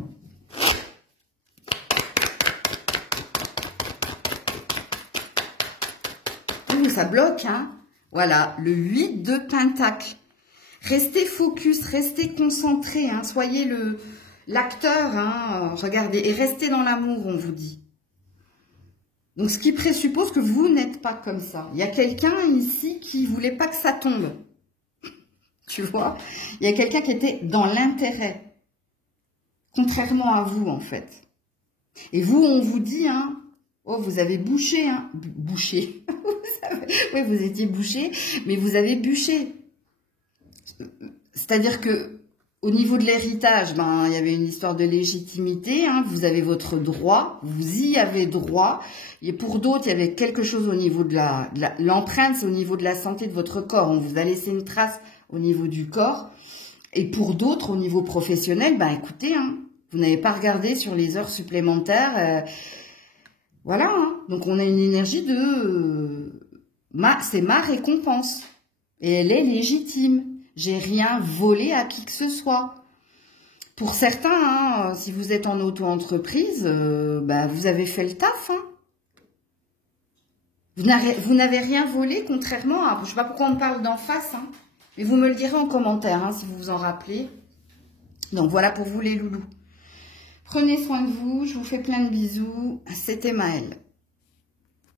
Ouh, ça bloque, hein. Voilà, le 8 de Pentacle. Restez focus, restez concentré, hein, soyez l'acteur, hein, regardez, et restez dans l'amour, on vous dit. Donc, ce qui présuppose que vous n'êtes pas comme ça. Il y a quelqu'un ici qui voulait pas que ça tombe. Tu vois? Il y a quelqu'un qui était dans l'intérêt. Contrairement à vous, en fait. Et vous, on vous dit, hein, oh, vous avez bouché, hein, bouché. Oui, vous étiez bouché, mais vous avez bûché. C'est-à-dire que au niveau de l'héritage, ben, il y avait une histoire de légitimité. Hein, vous avez votre droit, vous y avez droit. Et pour d'autres, il y avait quelque chose au niveau de l'empreinte, c'est au niveau de la santé de votre corps. On vous a laissé une trace au niveau du corps. Et pour d'autres, au niveau professionnel, ben écoutez, hein, vous n'avez pas regardé sur les heures supplémentaires. Voilà, hein, donc on a une énergie de... c'est ma récompense. Et elle est légitime. J'ai rien volé à qui que ce soit. Pour certains, hein, si vous êtes en auto-entreprise, bah, vous avez fait le taf. Hein. Vous n'avez rien volé, contrairement à... Je ne sais pas pourquoi on parle d'en face. Hein, mais vous me le direz en commentaire, hein, si vous vous en rappelez. Donc voilà pour vous les loulous. Prenez soin de vous. Je vous fais plein de bisous. C'était Maëlle.